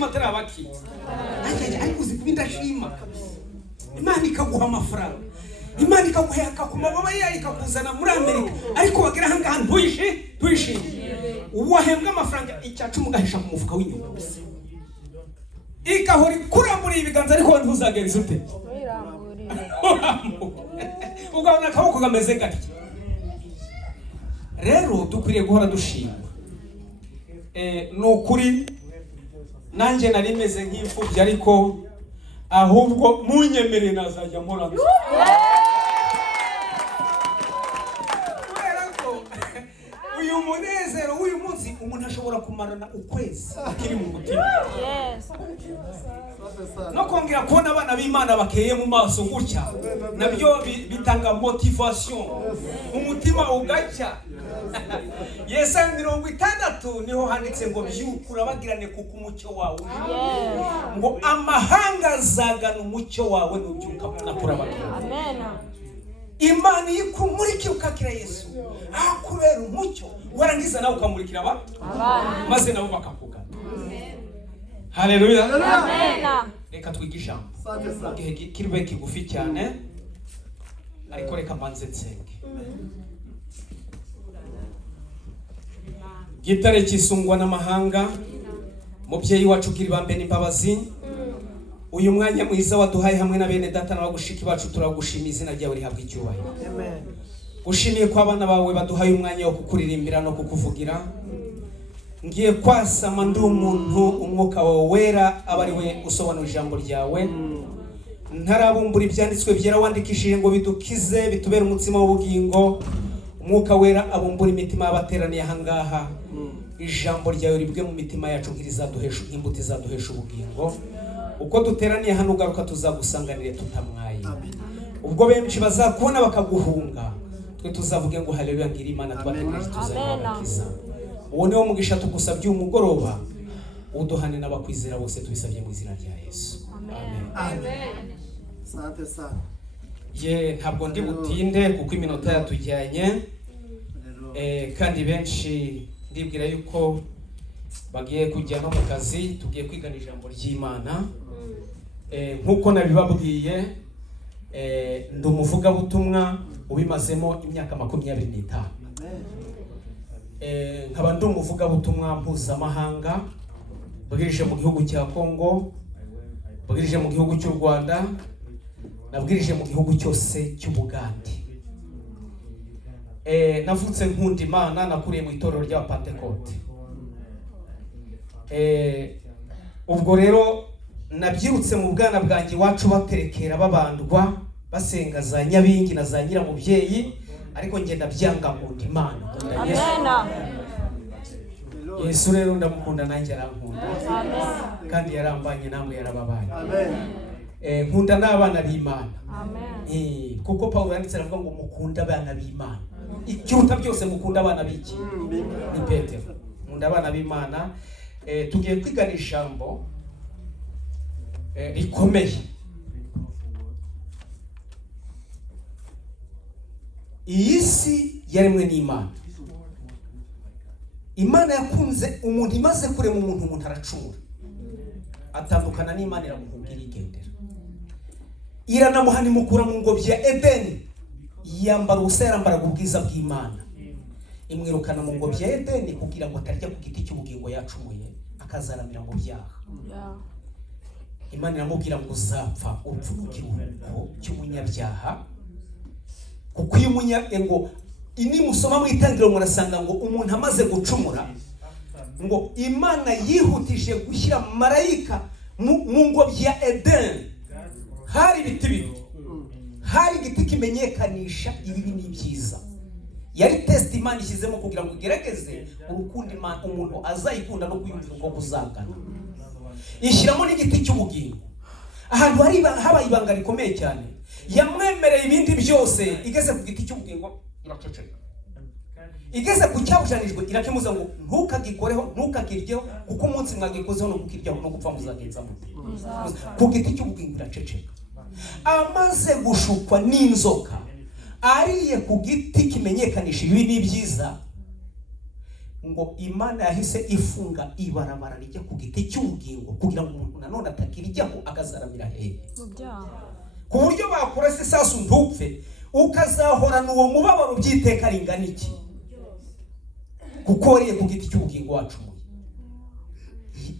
ndashima tarabaki ariko uzi kuba ndashima Imana ikaguha amafaranga, Imana ikaguheka ku mababa yayo ikakuzana muri Amerika, ariko wagira hangaha ntuyishimye. Wahembwa amafaranga icyacu mugahisha mu mufuka w'inyuma, ikahora kuramburiye ibiganza, ariko ntuzageriza ute ugabona akaboko kameze gake. Rero dukwiriye guhora dushima. Nukuri nanjye nari meze nk'imfubyi, ariko ahubwo munyemerere nazajya mpora uyu munezero w'uyu munsi umuntu ashobora kumarana ukwezi akiri mu mutima. No kongera kubona abana b'Imana bakeye mu maso gutya nabyo bitanga motivation, umutima ugacya. Yesaya 60 niho handitse ngo byukura bagirane kuko umucyo wawe, ngo amahanga azagana umucyo wawe nubyuka nakurabagirana. Amen. Imana yikumurikira ukakira Yesu akubera umucyo, warangiza nawe ukamurikira abantu maze nabo bakakugana. Haleluya. Amen. Reka twigisha igihe kirbe kigufi cyane, ariko reka manze nsenge. Gitare kisungwa n'amahanga, mubyeyi wacu kiribambe n'imbabazi, uyu mwanya mwiza waduhaye hamwe na bene data n'abagushiki bacu, turagushima izina ryawe rihabwa icyubahiro. Amen. Ushimiye ko abana bawe baduhaye umwanya wo kukuririmbira no kukuvugira. Ngiye kwasama ndi umuntu, umwuka wawe wera aba ari we usobanura ijambo ryawe. Ntarabumbura ibyanditswe byera wandikishije ngo bidukize bitubere umutsima w'ubugingo. Umwuka wera abumbura imitima y'abateraniye ahangaha, ijambo ryawe ribwe mu mitima yacu nk'irizaduhesha imbuto izaduhesha ubugingo. Uko duteraniye hano ugaruka tuzagusanganire tutamwaye. Ubwo benshi bazakubona bakaguhunga, twe tuzavuge ngo haleluya, ngira Imana twategereje tuzayibakiza. Uwo niwo mugisha tugusabye umugoroba, uduhane n'abakwizera bose tubisabye mu izina rya Yesu. Amen. Sante sana. Ntabwo ndi butinde kuko iminota yatujyanye, kandi benshi ndibwira yuko bagiye kujya no mu kazi, tugiye kwigana ijambo ry'Imana. Nkuko nabibabwiye, ndi umuvugabutumwa ubimazemo imyaka 25. Nkaba ndi umuvugabutumwa mpuzamahanga, bwirije mu gihugu cya Kongo, bwirije mu gihugu cy'u Rwanda, nabwirije mu gihugu cyose cy'Ubugande. Navutse nkunda Imana, nakuriye mu itorero rya Pentecote. Ubwo rero nabyirutse mu bwana bwanjye iwacu baterekera babandwa basenga za Nyabingi na za Nyiramubyeyi, ariko ngenda byanga nkunda Imana. Amen. Yesu rero ndamukunda, nanjye arankunda, kandi yarambanye namwe yarababaye. Amen. Nkunda n'abana b'Imana. Amen. Kuko Paulo yanditse aravuga ngo mukunda abana b'Imana. Ikiruta byose mukunda abana b'iki? Ni Petero. Nkunda abana b'Imana. Tugiye kwigana ijambo rikomeye. Iyi si yaremwe n'Imana. Imana yakunze umuntu, imaze kurema umuntu aracumura, atandukana n'Imana, iramuhungira igendera. Iranamuhana imukura mu ngobyi ya Edeni, yambara ubusa, yarambaraga ubwiza bw'Imana. Imwirukana mu ngobyi ya Edeni kugira ngo atarya ku giti cy'ubugingo yacumuye, akazaramira mu byaha. Imana iramubwira ngo uzapfa urupfu rw'ikiruhuko cy'umunyabyaha, kuko iyo ngo musoma mu itangiriro murasanga ngo umuntu amaze gucumura, ngo Imana yihutije gushyira marayika mu ngobyi ya Edeni. Hari ibiti bibiri, hari igiti kimenyekanisha ibibi n'ibyiza. Yari test Imana ishyizemo kugira ngo igerageze urukundo Imana umuntu azayikunda no kuyumvira uko kuzangana. Ishyiramo n'igiti cy'ubugingo. Ahantu habaye ibanga rikomeye cyane, yamwemereye ibindi byose, igeze ku giti cy'ubugingo iraceceka. Igeze ku cyabujanijwe irakemuza ngo ntukagikoreho, ntukakiryeho, kuko umunsi mwagikozeho no kukiryaho no gupfa muzagenzamo. Ku giti cy'ubugingo iraceceka. Amaze gushukwa n'inzoka, ariye ku giti kimenyekanisha ibibi n'ibyiza, ngo Imana yahise ifunga ibarabara rijya ku giti cy'ubugingo kugira none atakirijyaho akazaramira hehe mu byaha ku buryo bakurase isasu ntupfe ukazahorana uwo mubabaro by'iteka ringana iki kuko wariye ku giti cy'ubugingo wacu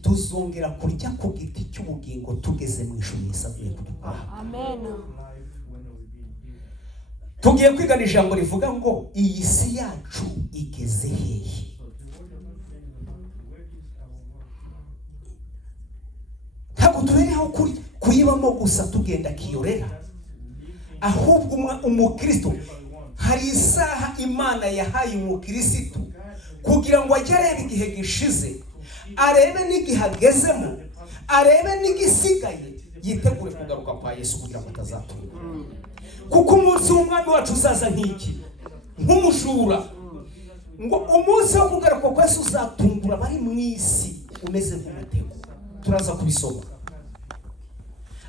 tuzongera kurya ku giti cy'ubugingo tugeze mu ijuru yisavuye kudukora. amen. Tugiye kwigana ijambo rivuga ngo iyi si yacu igeze hehe. Ntabwo tubereho kuyibamo gusa tugenda kiyorera, ahubwo umukristo hari isaha Imana yahaye umukristo kugira ngo ajye arebe igihe gishize, arebe n'igihe agezemo, arebe n'igisigaye, yitegure kugaruka kwa Yesu kugira ngo atazatunga. Kuko umunsi w'umwami wacu uzaza nk'iki, nk'umujura. Ngo umunsi wo kugaruka kwa Yesu uzatungura bari mu isi umeze nk'umutego. Turaza kubisoma.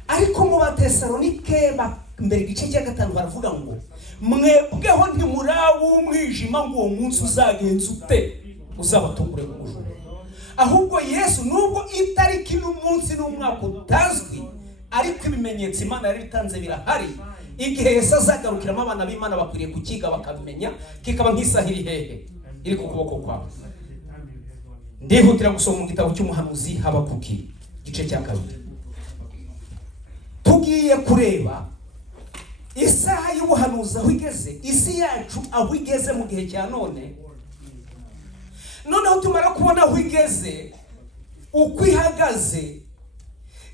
Ariko mu Batesalonike mbere igice cya 5 baravuga ngo mwebweho ntimurawo umwijima ngo uwo munsi uzagenza ute uzabatungure mu mujura. Ahubwo Yesu nubwo itariki n'umunsi n'umwaka utazwi, ariko ibimenyetso Imana yari bitanze birahari. Igihe Yesu azagarukiramo abana b'Imana bakwiriye kukiga bakabimenya, kikaba nk'isahiri hehe iri ku kuboko kwawe. Ndihutira gusoma mu gitabo cy'umuhanuzi Habakuki igice cya 2. Tugiye kureba isaha y'ubuhanuzi aho igeze, isi yacu aho igeze mu gihe cya none. Noneho tumara kubona aho igeze, uko ihagaze,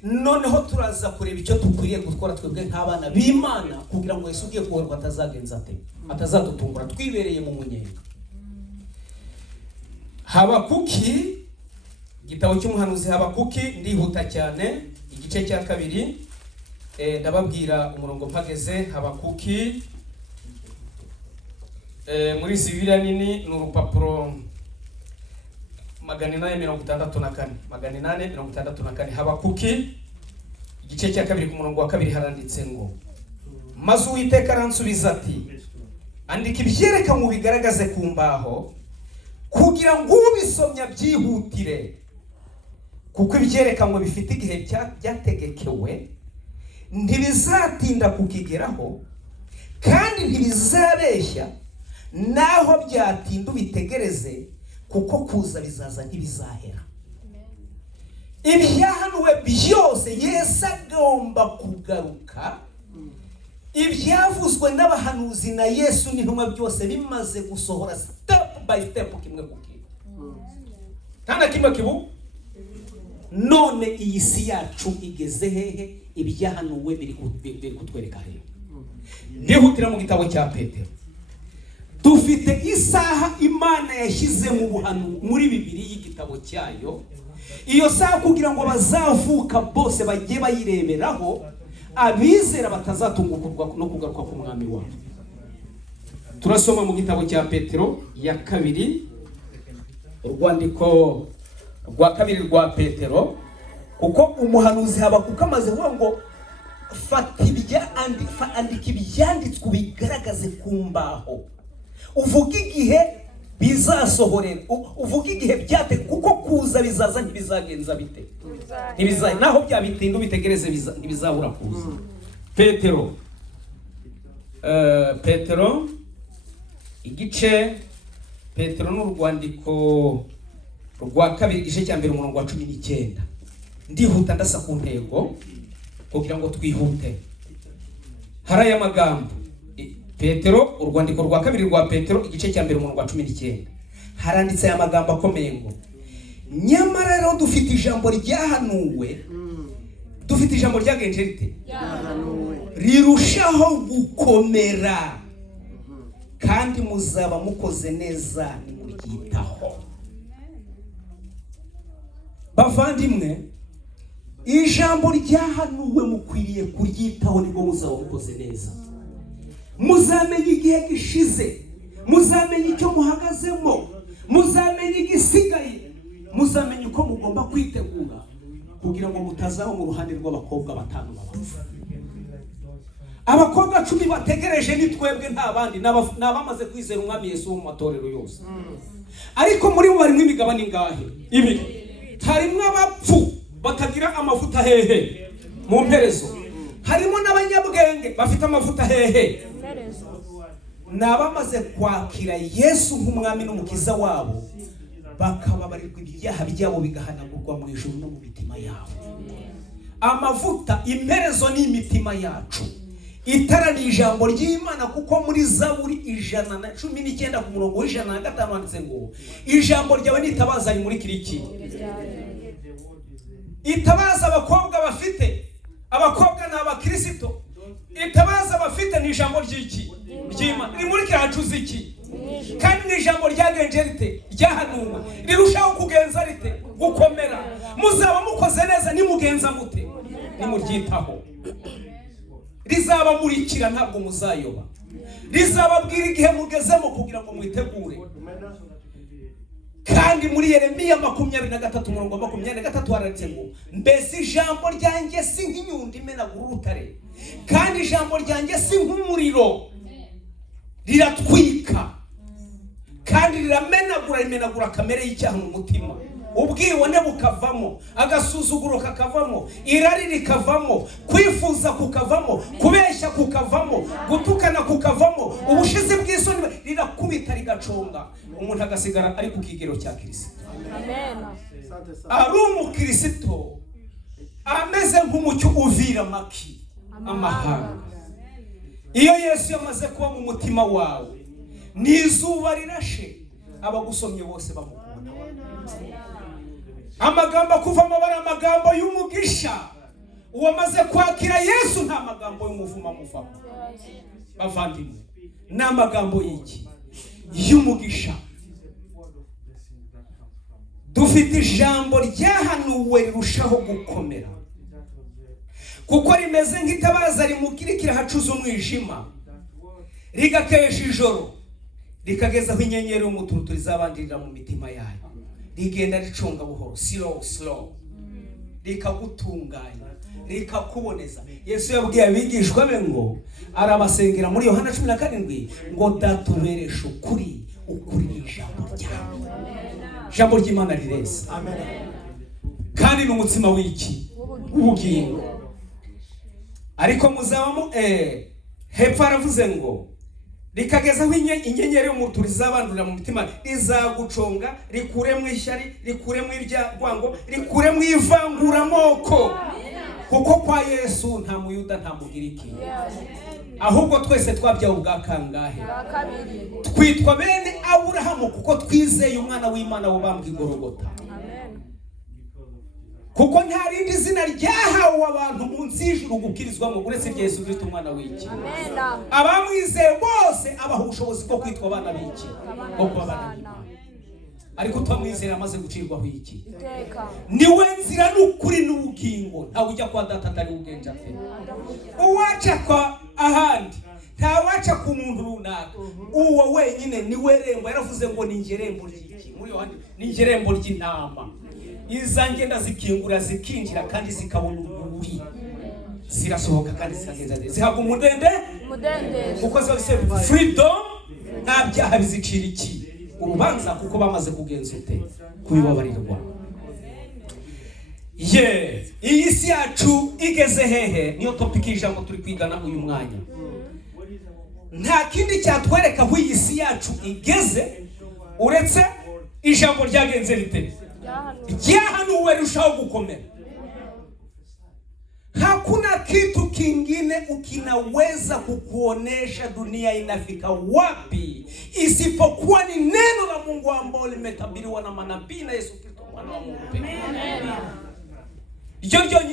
noneho turaza kureba icyo tukwiriye gukora twebwe nk'abana b'Imana kugira ngo Yesu ugiye kugaruka atazagenza ate, atazadutungura twibereye mu munyenga. Habakuki, igitabo cy'umuhanuzi Habakuki, ndihuta cyane, igice cya 2. Ndababwira umurongo mpageze. Habakuki muri Bibiliya nini ni urupapuro 864. Habakuki igice cya 2 ku murongo wa 2 haranditse ngo maze Uwiteka aransubiza ati andika ibyereka mu bigaragaze ku mbaho kugira ngo ubisomya byihutire, kuko ibyerekanwe bifite igihe byategekewe, ntibizatinda kukigeraho kandi ntibizabeshya, naho byatinda ubitegereze, kuko kuza bizaza ntibizahera. Ibyahanuwe byose Yesu agomba kugaruka, ibyavuzwe n'abahanuzi na Yesu n'intumwa byose bimaze gusohora step by step, kimwe ku kindi, kandi kimwe kibu. None iyi si yacu igeze hehe? Ibyahanuwe biri kutwereka hehe? Ndihutira mu gitabo cya Petero. Dufite isaha Imana yashyize mu buhanuzi muri Bibiliya y'igitabo cyayo, iyo saha kugira ngo bazavuka bose bajye bayireberaho, abizera batazatungurwa no kugaruka ku mwami wabo. Turasoma mu gitabo cya Petero ya 2, urwandiko rwa 2 rwa Petero, kuko umuhanuzi Habakuki amaze kuvuga ngo andika ibyanditswe bigaragaze ku mbaho, uvuga igihe bizasohorera, uvuga igihe byate, kuko kuza bizaza ntibizagenza bite, ntibizaza naho byabitinda ubitegereze ntibizabura kuza. Petero igice, Petero n'urwandiko rwa 2 igice cya 1 umurongo wa 19. Ndihuta ndasa ku ntego kugira ngo twihute. Hari aya magambo, Petero urwandiko rwa 2 rwa Petero igice cya 1 umurongo wa 19, haranditse aya magambo akomeye ngo nyamara rero dufite ijambo ryahanuwe, dufite ijambo ryagenje rite, rirushaho gukomera, kandi muzaba mukoze neza nimuryitaho. Bavandimwe, ijambo ryahanuwe mukwiriye kuryitaho, nibwo muzaba mukoze neza. Muzamenye igihe gishize, muzamenye icyo muhagazemo, muzamenye igisigaye, muzamenye uko mugomba kwitegura kugira ngo mutazaho mu ruhande rw'abakobwa 5 b'abapfu. Abakobwa 10 bategereje ni twebwe, nta bandi, n'abamaze kwizera umwami Yesu mu matorero yose. Ariko muri bo barimo imigabane ingahe? 2. Harimo abapfu batagira amavuta hehe mu mperezo. Harimo n'abanyabwenge bafite amavuta hehe, n'abamaze kwakira Yesu nk'umwami n'umukiza wabo, bakababarirwa ibyaha byabo bigahanagurwa mu ijuru no mu mitima yabo. Amavuta imperezo ni imitima yacu. Itara ni ijambo ry'Imana, kuko muri Zaburi 119 ku murongo w'105 handitse ngo ijambo ryawe nitabaza rimurikira iki? Itabaza abakobwa bafite, abakobwa n'abakristo, itabaza bafite ni ijambo ry'iki? Ry'Imana. Rimurikira hacuze iki? Kandi ni ijambo ryagenje rite? Ryahanuwe. Rirushaho kugenza rite? Gukomera. Muzaba mukoze neza nimugenza mute? Nimuryitaho. Rizabamurikira ntabwo muzayoba. Rizababwira igihe mugezemo kugira ngo mwitegure. Kandi muri Yeremiya 23 umurongo wa 23 haranditse ngo mbese ijambo ryanjye si nk'inyundo imenagura urutare, kandi ijambo ryanjye si nk'umuriro riratwika, kandi rimenagura kamere y'icyaha mu mutima. Ubwibone bukavamo, agasuzuguro kakavamo, irari rikavamo, kwifuza kukavamo, kubeshya kukavamo, gutukana kukavamo, ubushizi bw'isoni rirakubita rigaconga, umuntu agasigara ari ku kigero cya Kristo. Amen. Ari umukristo ameze nk'umucyo uvira maki amahanga. Iyo Yesu yamaze kuba mu mutima wawe, n'izuba rirashe, abagusomye bose bamukunda. Amagambo kuvamo bara amagambo y'umugisha. Uwamaze kwakira Yesu nta magambo y'umuvuma muvamo. Bavandimwe, n'amagambo y'iki? Y'umugisha. Dufite ijambo ryahanuwe rirushaho gukomera, kuko rimeze nk'itabaza rimukirikira hacuze umwijima, rigakesha ijoro, rikagezaho inyenyeri y'umuturutu rizabandirira mu mitima yayo. Rigenda ricunga buhoro, slow, rikagutunganya, rikakuboneza. Yesu yabwiye abigishwa be ngo arabasengera muri Yohana 17 ngo datubereshe ukuri n'ijambo ryawe. Ijambo ry'Imana rireza. Amen. Kandi n'umutsima w'iki? Ubugingo. Ariko muzabamo hepfo aravuze ngo rikagezaho inyenyeri y'umuturutu rizabandurira mu mitima, rizaguconga, rikuremo ishyari, rikuremo iryarwango, rikuremo ivanguramoko. Kuko kwa Yesu nta muyuda nta mugiriki, ahubwo twese twabyawe ubwa kangahe? Twitwa bene Aburahamu kuko twizeye umwana w'Imana wabambwe i Golgotha. Kuko nta rindi zina ryahawe abantu munsi y'ijuru gukirizwamo uretse Yesu Kristo umwana w'iki. Abamwizeye bose abaha ubushobozi bwo kwitwa abana b'iki, bwo kuba abana b'Imana. Ariko utamwizera amaze gucirwaho iki? Niwe nzira n'ukuri n'ubugingo, ntawe ujya kwa Data atari ubwenja pe. Uwaca kwa ahandi ntawaca ku muntu runaka, uwo wenyine niwe rembo. Yaravuze ngo ni ngerembo ry'iki muri Yohana, ni ngerembo ry'intama. Izange ndazikingura zikinjira kandi zikabona urumuri, zirasohoka kandi zikagenda zihabwa umudende, kuko zose freedom, nta byaha bizicira iki? Urubanza, kuko bamaze kugenza ute? Kubibabarirwa. Iyi si yacu igeze hehe? Niyo topic y'ijambo turi kwigana uyu mwanya. Nta kindi cyatwereka aho iyi si yacu igeze uretse ijambo ryagenze rite? Ryahanuwe rushaho gukomera. Hakuna kitu kingine ukinaweza kukuonesha dunia inafika wapi isipokuwa ni neno la Mungu ambalo limetabiriwa na manabii na Yesu Kristo mwana wa Mungu pekee.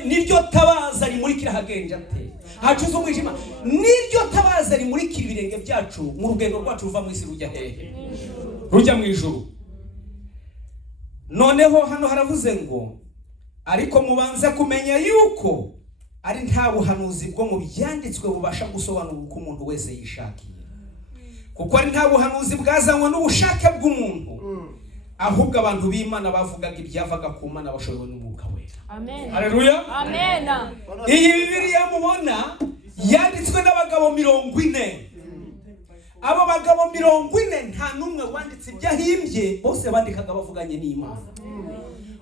Niryo tabaza rimurikira hagenja te, hacuze umwijima. Niryo tabaza rimurikira ibirenge byacu mu rugendo rwacu ruva mu isi rujya hehe? Rujya mu ijuru. Noneho hano haravuze ngo ariko mubanze kumenya yuko ari nta buhanuzi bwo mu byanditswe bubasha gusobanura uko umuntu wese yishakiye, kuko ari nta buhanuzi bwazanywe n'ubushake bw'umuntu, ahubwo abantu b'Imana bavugaga ibyavaga ku Mana bashoboye n'Umwuka Wera. Amen. Haleluya. Amen. Iyi Bibiliya mubona yanditswe n'abagabo 40. Abo bagabo 40 nta numwe wanditse ibyahimbye, bose bandikaga bavuganye n'Imana.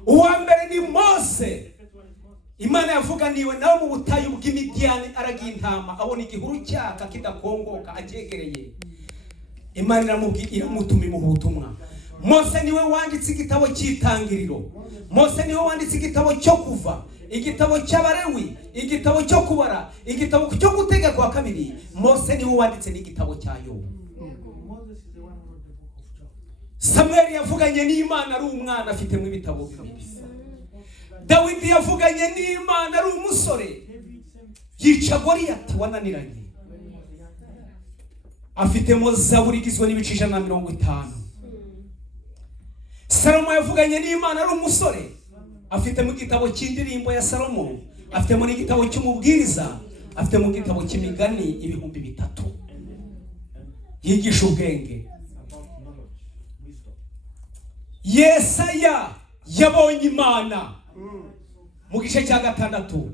Uwa mbere ni Mose, Imana yavuganiwe nawe mu butayu bw'Imidiyani aragiye intama abona igihuru cyaka kidakongoka akegereye. Imana iramutuma imuha ubutumwa. Mose niwe wanditse igitabo cy'Itangiriro. Mose niwe wanditse igitabo cyo Kuva, igitabo cy'Abalewi, igitabo cyo Kubara, igitabo cyo Gutegeka kabiri. Mose niwe wanditse n'igitabo cya Yobu. Samuel yavuganye n'Imana ari umwana afite mu ibitabo bibiri. Dawidi yavuganye n'Imana ari umusore yica Goliyati wananiranye. Afite mo Zaburi igizwe n'ibice 150. Salomo yavuganye n'Imana ari umusore afite mu gitabo cy'indirimbo ya Salomo, afite mu gitabo cy'umubwiriza, afite mu gitabo cy'imigani 3000. Yigisha ubwenge. Yesaya yabonye Imana mu gice cya 6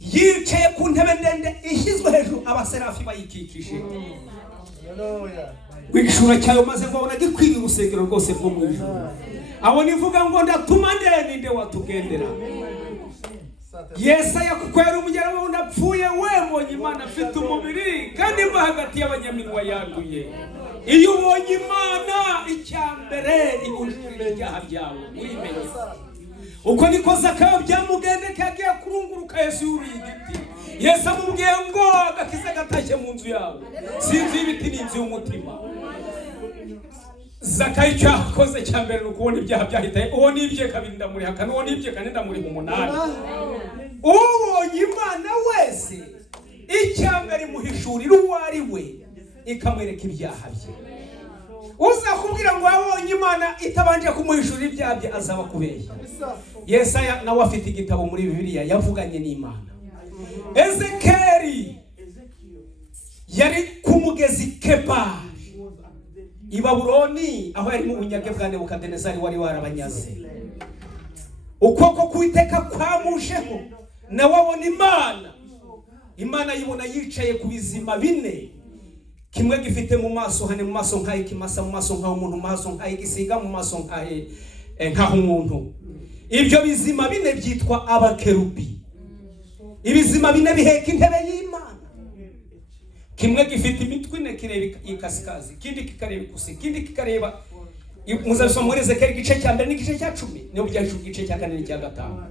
yicaye ku ntebe ndende ishyizwe hejuru abaserafi bayikikije. Wigishura cyayo maze ngabona gikwiriye urusengero rwose rwo mu ijuru. Abona ivuga ngo ndatuma nde watugendera. Yesaya kukwera umugera we unapfuye we mbonye Imana afite umubiri kandi mba hagati y'abanyaminwa yanduye. Iyo ubonye Imana icyambere igujurira ibyaha byawe uyimenye. Uko niko Zakayo byamugendeka yagiye kurunguruka Yesu y'urigiti. Yesu amubwiye ngo agakiza gatashye mu nzu yawe. Sinzi ibiti n'inzu y'umutima. Zakayo cyakoze cyambere ukubona ibyaha byahitaye. Uwo nibye kabiri ndamuri hakana, uwo nibye kane ndamuri mu munani. Ubonye Imana wese icyambere muhishurira uwo ari we ikamwereka ibyaha bye. Uza kubwira ngo abonye Imana itabanje kumuhishurira ibyaha bye azaba kubeshya. Yesaya nawe afite igitabo muri Bibiliya yavuganye n'Imana. Ezekeri yari ku mugezi Kebari i Babuloni aho yari mu bunyage bwa Nebukadinezari wari warabanyaze. Ukuboko kw'Uwiteka kwamusheho nawe abona Imana. Imana yibona yicaye ku bizima bine. Kimwe gifite mu maso hane mu maso nkaye kimasa mu maso nkaho umuntu mu maso nkaye gisiga mu maso nkaye nkaho umuntu. Ibyo bizima bine byitwa abakerubi. Ibizima bine biheka intebe y'Imana. Kimwe gifite imitwe ine kireba ikasikazi, kindi kikareba ikusi, kindi kikareba muzabisoma muri Ezekiyeli igice cya 2 n'igice cya 10 niyo byajije igice cya 4 n'icya 5.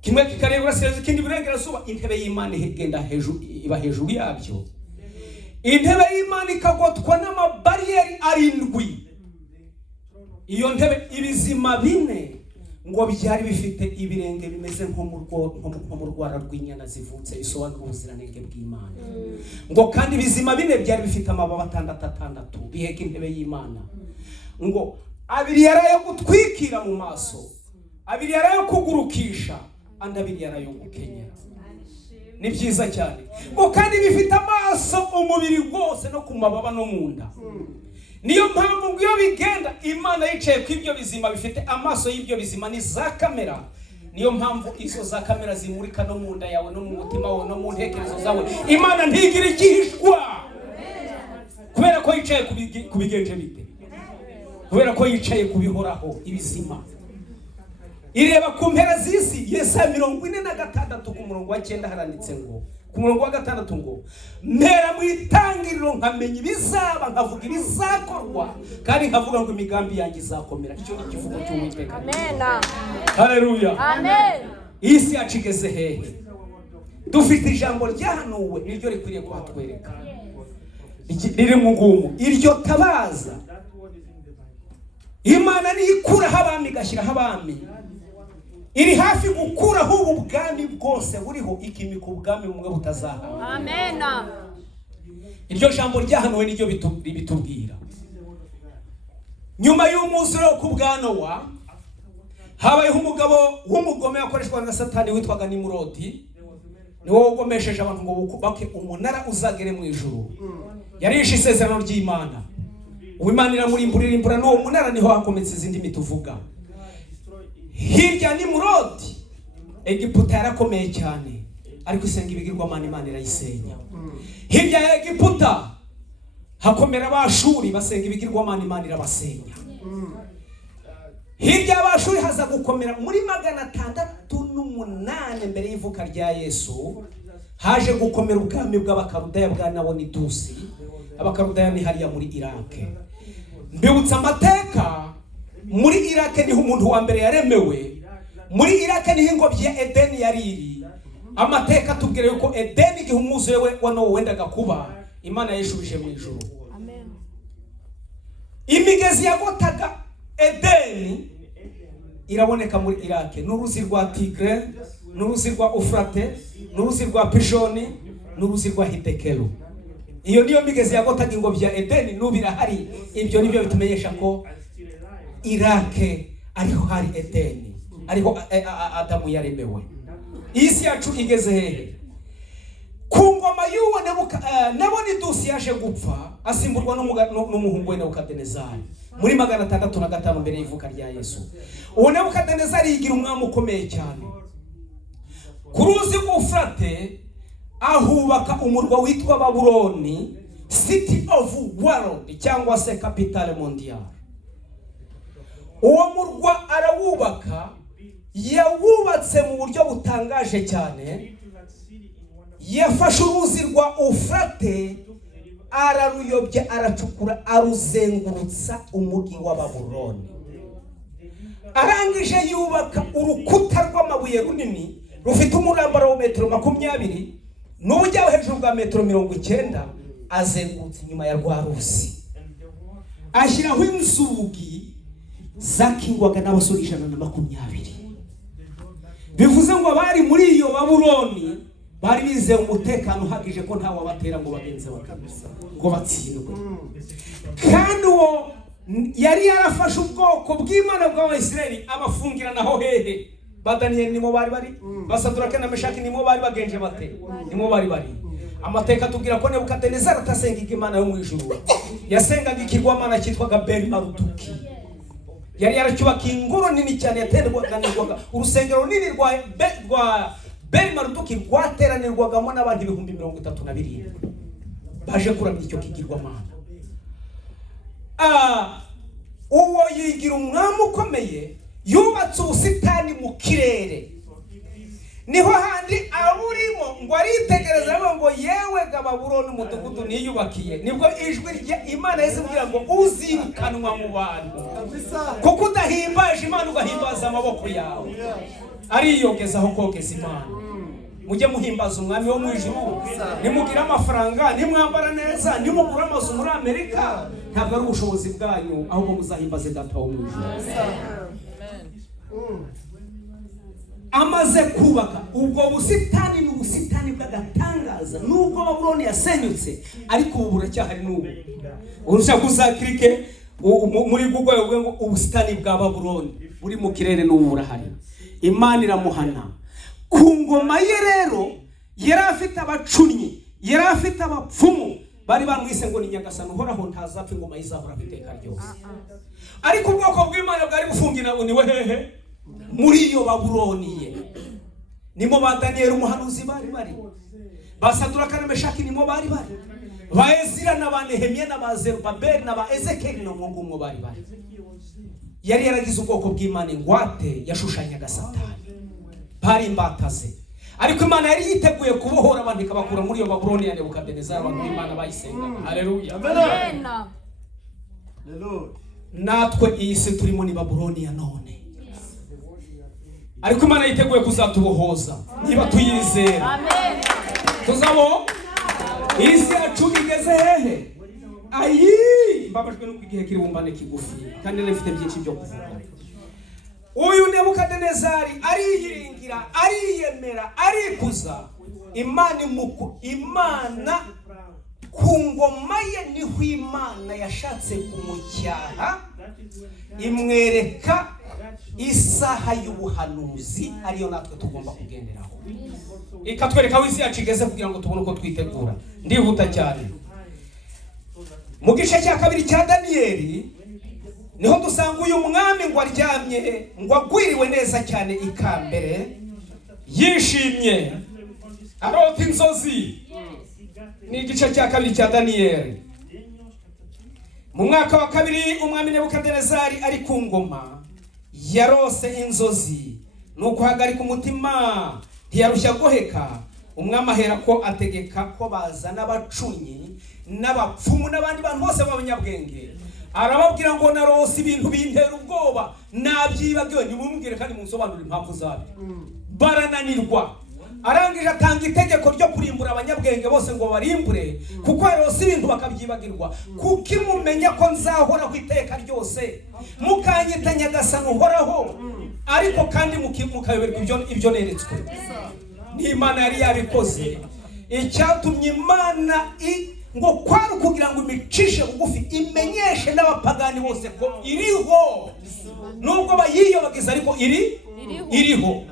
Kimwe kikareba urasirazuba, kindi burengerazuba. Intebe y'Imana igenda hejuru, iba hejuru yabyo. Intebe y'Imana ikagotwa n'amabariyeri 7. Iyo ntebe ibizima bine ngo byari bifite ibirenge bimeze nko mu rwara rw'inyana zivutse bisobanura ubuziranenge bw'Imana. Ngo kandi ibizima bine byari bifite amababa 6 biheka intebe y'Imana. Ngo abiri yarayo gutwikira mu maso, abiri yarayo kugurukisha, andi abiri yarayo gukenyera. Ni byiza cyane. Ngo kandi bifite amaso umubiri wose no ku mababa no mu nda. Niyo mpamvu ngo iyo bigenda Imana yicaye ku ibyo bizima bifite amaso y'ibyo bizima ni za kamera. Niyo mpamvu izo za kamera zimurika no mu nda yawe no mu mutima wawe no mu ntekerezo zawe. Imana ntigira igihishwa. Kubera ko yicaye kubigenje bite. Kubera ko yicaye kubihoraho ibizima. Ireba ku mpera z'isi. Yesaya 46 ku murongo wa 9 haranditse ngo ku murongo wa 6 ngo mpera mu itangiriro nkamenya ibizaba nkavuga ibizakorwa kandi nkavuga ngo imigambi yanjye izakomera. Icyo ni ikivugo cy'Uwiteka. Amen. Haleluya. Amen. Isi yacigeze hehe? Dufite ijambo ryahanuwe niryo rikwiriye kuhatwereka. Riri mu ngumu iryo tabaza Imana nikuraho abami gashyiraho abami. Iri hafi gukuraho ubu bwami bwose buriho ikimika ubwami bumwe butazaha. Amen. Iryo jambo ryahanuwe niryo bitubwira. Nyuma y'umuziro ku bwa Nowa habayeho umugabo w'umugome yakoreshwa na Satani witwaga Nimurodi. Niwo wagomesheje abantu ngo bubake umunara uzagere mu ijuru. Yarishe isezerano ry'Imana. Uwimana iramurimbura n'uwo munara niho hakometse izindi mituvuga. Hirya Nimurodi Egiputa yarakomeye cyane ariko isenga ibigirwamana Imana irayisenya. Hirya ya Egiputa hakomera Abashuri basenga ibigirwamana Imana irabasenya. Hirya y'Abashuri haza gukomera muri 600 n'umunani mbere y'ivuka rya Yesu haje gukomera ubwami bw'abakarudaya bwa Nabonidusi. Abakarudaya ni hariya muri Irake. Mbibutsa amateka, muri Irake niho umuntu wa mbere yaremewe. Muri Irake niho ingobyi ya Edeni yariri. Amateka tubwire yuko Edeni igihe umwuzure we wa Nowa wendaga kuba, Imana yeshubije mu ijuru. Amen. Imigezi yagotaga Edeni iraboneka muri Irake. N'uruzi rwa Tigre, n'uruzi rwa Ufrate, n'uruzi rwa Pishoni, n'uruzi rwa Hidekelu. Iyo niyo migezi yagotaga ingobyi ya Edeni, n'ubira hari. Ibyo nibyo bitumenyesha ko Irake ariho hari Edeni, ariho Adamu yaremewe. Isi yacu igeze hehe? Ku ngoma y'uwo Nabonidusi yaje gupfa, asimburwa n'umuhungu we Nebukadinezari muri 605 mbere y'ivuka rya Yesu. Uwo Nebukadinezari yigira umwami ukomeye cyane. Ku ruzi rw'Ufrate ahubaka umurwa witwa Babuloni, city of world cyangwa se capitale mondiale. Uwo murwa arawubaka, yawubatse mu buryo butangaje cyane. Yafashe uruzi rwa Ufrate araruyobya, aracukura, aruzengurutsa umugi wa Babuloni. Arangije yubaka urukuta rw'amabuye runini rufite umurambaro wa metero 20 n'ubujyaho hejuru bwa metero 90, azengurutse inyuma ya rwa ruzi. Ashyiraho inzugi zakingwaga n'abasore 120. Bivuze ngo bari muri iyo Babuloni bari bizeye umutekano uhagije ko nta wabatera ngo bagenze bakabisa ngo batsindwe. Kandi uwo yari yarafashe ubwoko bw'Imana bw'Abayisiraheli abafungira naho hehe. Ba Daniyeli nimo bari Basaduraka na Meshaki nimo bari bagenje bate, nimo bari. Amateka tubwira ko Nebukadinezari atasengaga Imana yo mu ijuru, yasengaga ikigwamana cyitwaga Beli Maruduki. Yari yaracyubakiye ingoro nini cyane yatenderwaga urusengero runini rwa Beli Maruduki rwateranirwagamo n'abandi 37,000 baje kuramya icyo kigirwamana. Uwo yigira umwami ukomeye, yubatse ubusitani mu kirere. Niho handi aburimo ngo aritegereza ngo yewe ga Babuloni umudugudu niyubakiye. Nibwo ijwi rya Imana yizibwira ngo uzirukanwa mu bantu kuko udahimbaje Imana ugahimbaza amaboko yawe. Ariyogezaho kogeza Imana. Mujye muhimbaza umwami wo mu ijuru. Nimugira amafaranga, nimwambara neza, nimugura amazu muri Amerika, ntabwo ari ubushobozi bwanyu, ahubwo muzahimbaze Data wo mu ijuru. Amaze kubaka ubwo busitani, n'ubusitani bw'agatangaza. Nubwo Babuloni yasenyutse, ariko ubu buracyahari. N'ubu urusha kuzakirike muri Google uvuge ngo ubusitani bwa Babuloni buri mu kirere n'ubu burahari. Imana iramuhana. Ku ngoma ye rero yari afite abacunnyi, yari afite abapfumu, bari bamwise ngo ni Nyagasani uhoraho, ntazapfa, ingoma izahora iteka ryose. Ariko ubwoko bw'Imana bwari bufungira ngo niwe hehe? Muri iyo Babuloni ye. Nimo ba Daniyeli umuhanuzi bari, Basaduraka na Meshaki nimo bari, ba Ezira na ba Nehemiya na ba Zerubabeli na ba Ezekeli no mu bari. Yari yaragize ubwoko bw'Imana ingwate yashushanyaga Satani, bari imbataze. Ariko Imana yari yiteguye kubohora abantu ikabakura muri iyo Babuloni ya Nebukadinezari. Abantu b'Imana bayisenga. Haleluya. Amen. Natwe iyi si turimo ni Babuloni ya none, ariko Imana yiteguye kuzatubohoza niba tuyizera. Amen. Tuzabo isi yacu igeze hehe? Mbabajwe nuko igihe kiri bumbane kigufi kandi nifite byinshi byo kuvuga. Uyu Nebukadinezari ariyiringira, ariyemera, arikuza Imana. Imana ku ngoma ye niho Imana yashatse kumucyaha, imwereka isaha y'ubuhanuzi, ariyo natwe tugomba kugenderaho. Ikatwereka aho isi yacu igeze kugira ngo tubone uko twitegura. Ndihuta cyane. Mu gice cya 2 cya Daniyeli niho dusanga uyu mwami ngo aryamye, ngo agwiriwe neza cyane ikambere, yishimye, arota inzozi. Ni igice cya 2 cya Daniyeli. Mu mwaka wa 2 umwami Nebukadinezari ari ku ngoma, yarose inzozi nuko hagarika umutima ntiyarushya goheka. Umwami ahera ko ategeka ko bazana abacunyi n'abapfumu n'abandi bantu bose b'abanyabwenge, arababwira ngo narose ibintu bintera ubwoba nabyibagiwe, nimumubwire kandi munsobanurire impamvu zabyo. Barananirwa. Arangije atanga itegeko ryo kurimbura abanyabwenge bose ngo barimbure, kuko yarose ibintu bakabyibagirwa. Kuko imumenya ko nzahoraho iteka ryose, mukanyita Nyagasani uhoraho, ariko kandi mukayoberwa ibyo neretswe. N'Imana yari yabikoze. Icyatumye Imana ngo kwari kugira ngo imicishe bugufi imenyeshe n'abapagani bose ko iriho, nubwo bayiyobagiza ariko iriho.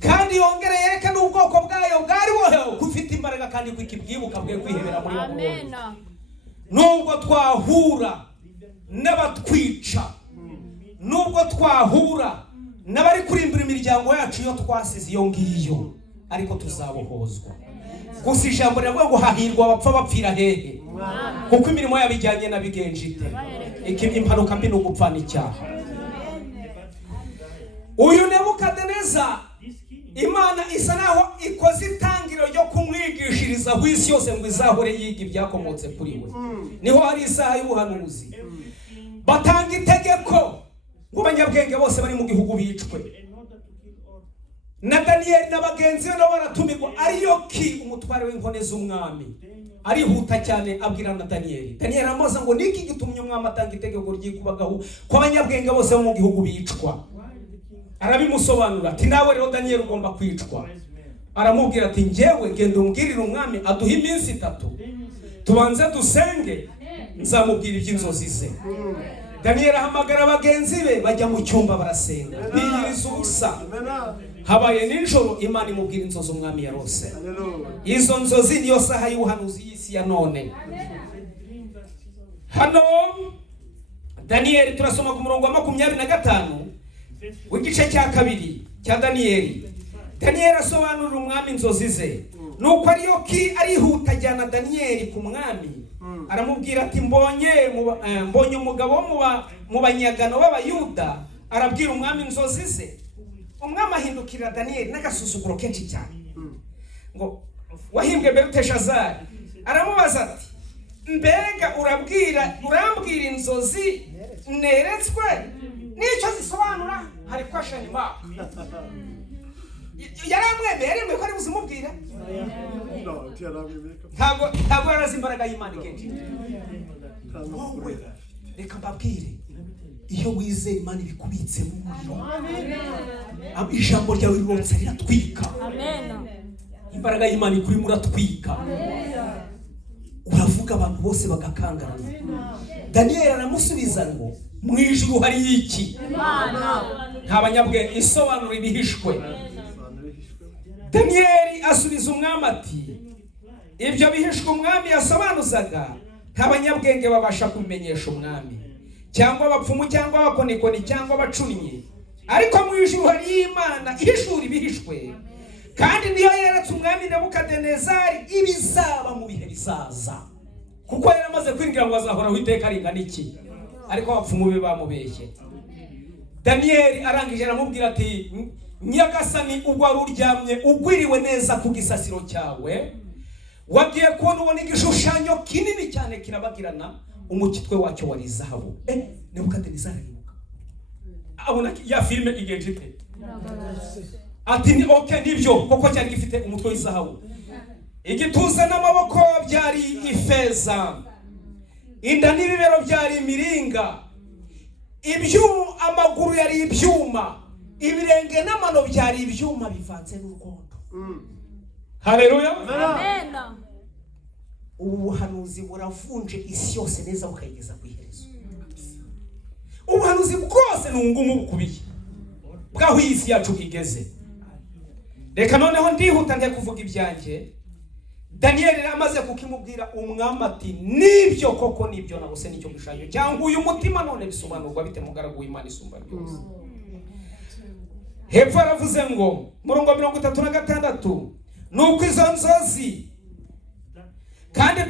Kandi yongere yerekane ubwoko bwayo bwariho kufite imbaraga kandi kwikibwibuka bwe kwihebera muri Babuloni. Nubwo twahura n'abatwica, nubwo twahura n'abari kurimbura imiryango yacu iyo twasize iyo ngiyo, ariko tuzabohozwa. Gusa ijambo riravuga ngo hahirwa abapfa bapfira hehe, kuko imirimo yabijyanye nabigenje ite. Impanuka mbi n'ugupfa n'icyaha. Uyu Nebukadineza Imana isa naho ikoze itangiro ryo kumwigishiriza ku isi yose ngo izahore yiga ibyakomotse kuri we. Niho hari isaha y'ubuhanuzi. Batanga itegeko ngo abanyabwenge bose bari mu gihugu bicwe. Na Daniyeli n'abagenzi be nabo baratumirwa. Ariyoki umutware w'inkone z'umwami arihuta cyane abwira na Daniyeli. Daniyeli aramubaza ngo niki gitumye umwami atanga itegeko ryikubagaho ko abanyabwenge bose bo mu gihugu bicwa. Arabimusobanura ati nawe rero Daniyeli ugomba kwicwa. Aramubwira ati njyewe genda umbwirire umwami aduha iminsi 3 tubanze dusenge, nzamubwira iby'inzozi ze. Daniyeli ahamagara abagenzi be bajya mu cyumba barasenga, biyiriza ubusa. Habaye nijoro Imana imubwira inzozi umwami yarose. Izo nzozi niyo saha y'ubuhanuzi y'isi ya none. Hano Daniyeli turasoma ku murongo wa 25 w'igice cya 2 cya Daniyeli. Daniyeli asobanurira umwami inzozi ze. Nuko Ariyoki arihuta ajyana Daniyeli ku mwami. Aramubwira ati mbonye umugabo mu banyagano b'Abayuda arabwira umwami inzozi ze. Umwami ahindukira Daniyeli n'agasuzuguro kenshi cyane ngo wahimbwe Beluteshazari. Aramubaza ati mbega urambwira inzozi neretswe n'icyo zisobanura? Hari question mark. Yaramwemeye ko ari buzimubwira. Ntabwo yarazi imbaraga y'Imana kenshi. Reka mbabwire, iyo wizeye Imana ibikubitse mu muriro, ijambo ryawe rirotsa riratwika. Imbaraga y'Imana ikuri muratwika. Uravuga abantu bose bagakangarana. Daniyeli aramusubiza ngo mu ijuru hari iki? Nta banyabwenge isobanura ibihishwe. Daniyeli asubiza umwami ati ibyo bihishwe umwami yasobanuzaga nta banyabwenge babasha kubimenyesha umwami, cyangwa abapfumu cyangwa abakonikoni cyangwa abacunnyi, ariko mu ijuru hari Imana ihishura ibihishwe, kandi niyo yeretse umwami Nebukadinezari ibizaba mu bihe bizaza, kuko yaramaze kwinjira ngo azahoraho iteka ringana iki, ariko abapfumu be bamubeshye. Daniyeli arangije aramubwira ati Nyagasani ubwo wari uryamye ugwiriwe neza ku gisasiro cyawe, wagiye kubona ubona igishushanyo kinini cyane kirabagirana, umukitwe wacyo wari zahabu. Nebukadinezari aribuka abona ya filime igenje ite, ati ni okay nibyo koko cyari gifite umutwe w'izahabu, igituza n'amaboko byari ifeza, inda n'ibibero byari imiringa, amaguru yari ibyuma, ibirenge n'amano byari ibyuma bivanze n'urukondo. Haleluya, amen. Ubuhanuzi buravunje isi yose neza bukayigeza ku iherezo. Ubuhanuzi bwose n'ungumu bukubiye bwaho isi yacu igeze. Reka noneho ndihuta ngiye kuvuga ibyanjye. Daniyeli amaze kukimubwira umwami ati nibyo koko nibyo nabose nicyo gushanyo cyangwa uyu mutima none bisobanurwa bite mugaragu w'Imana isumba byose. Hepfo aravuze ngo murongo 36 nuko izo nzozi kandi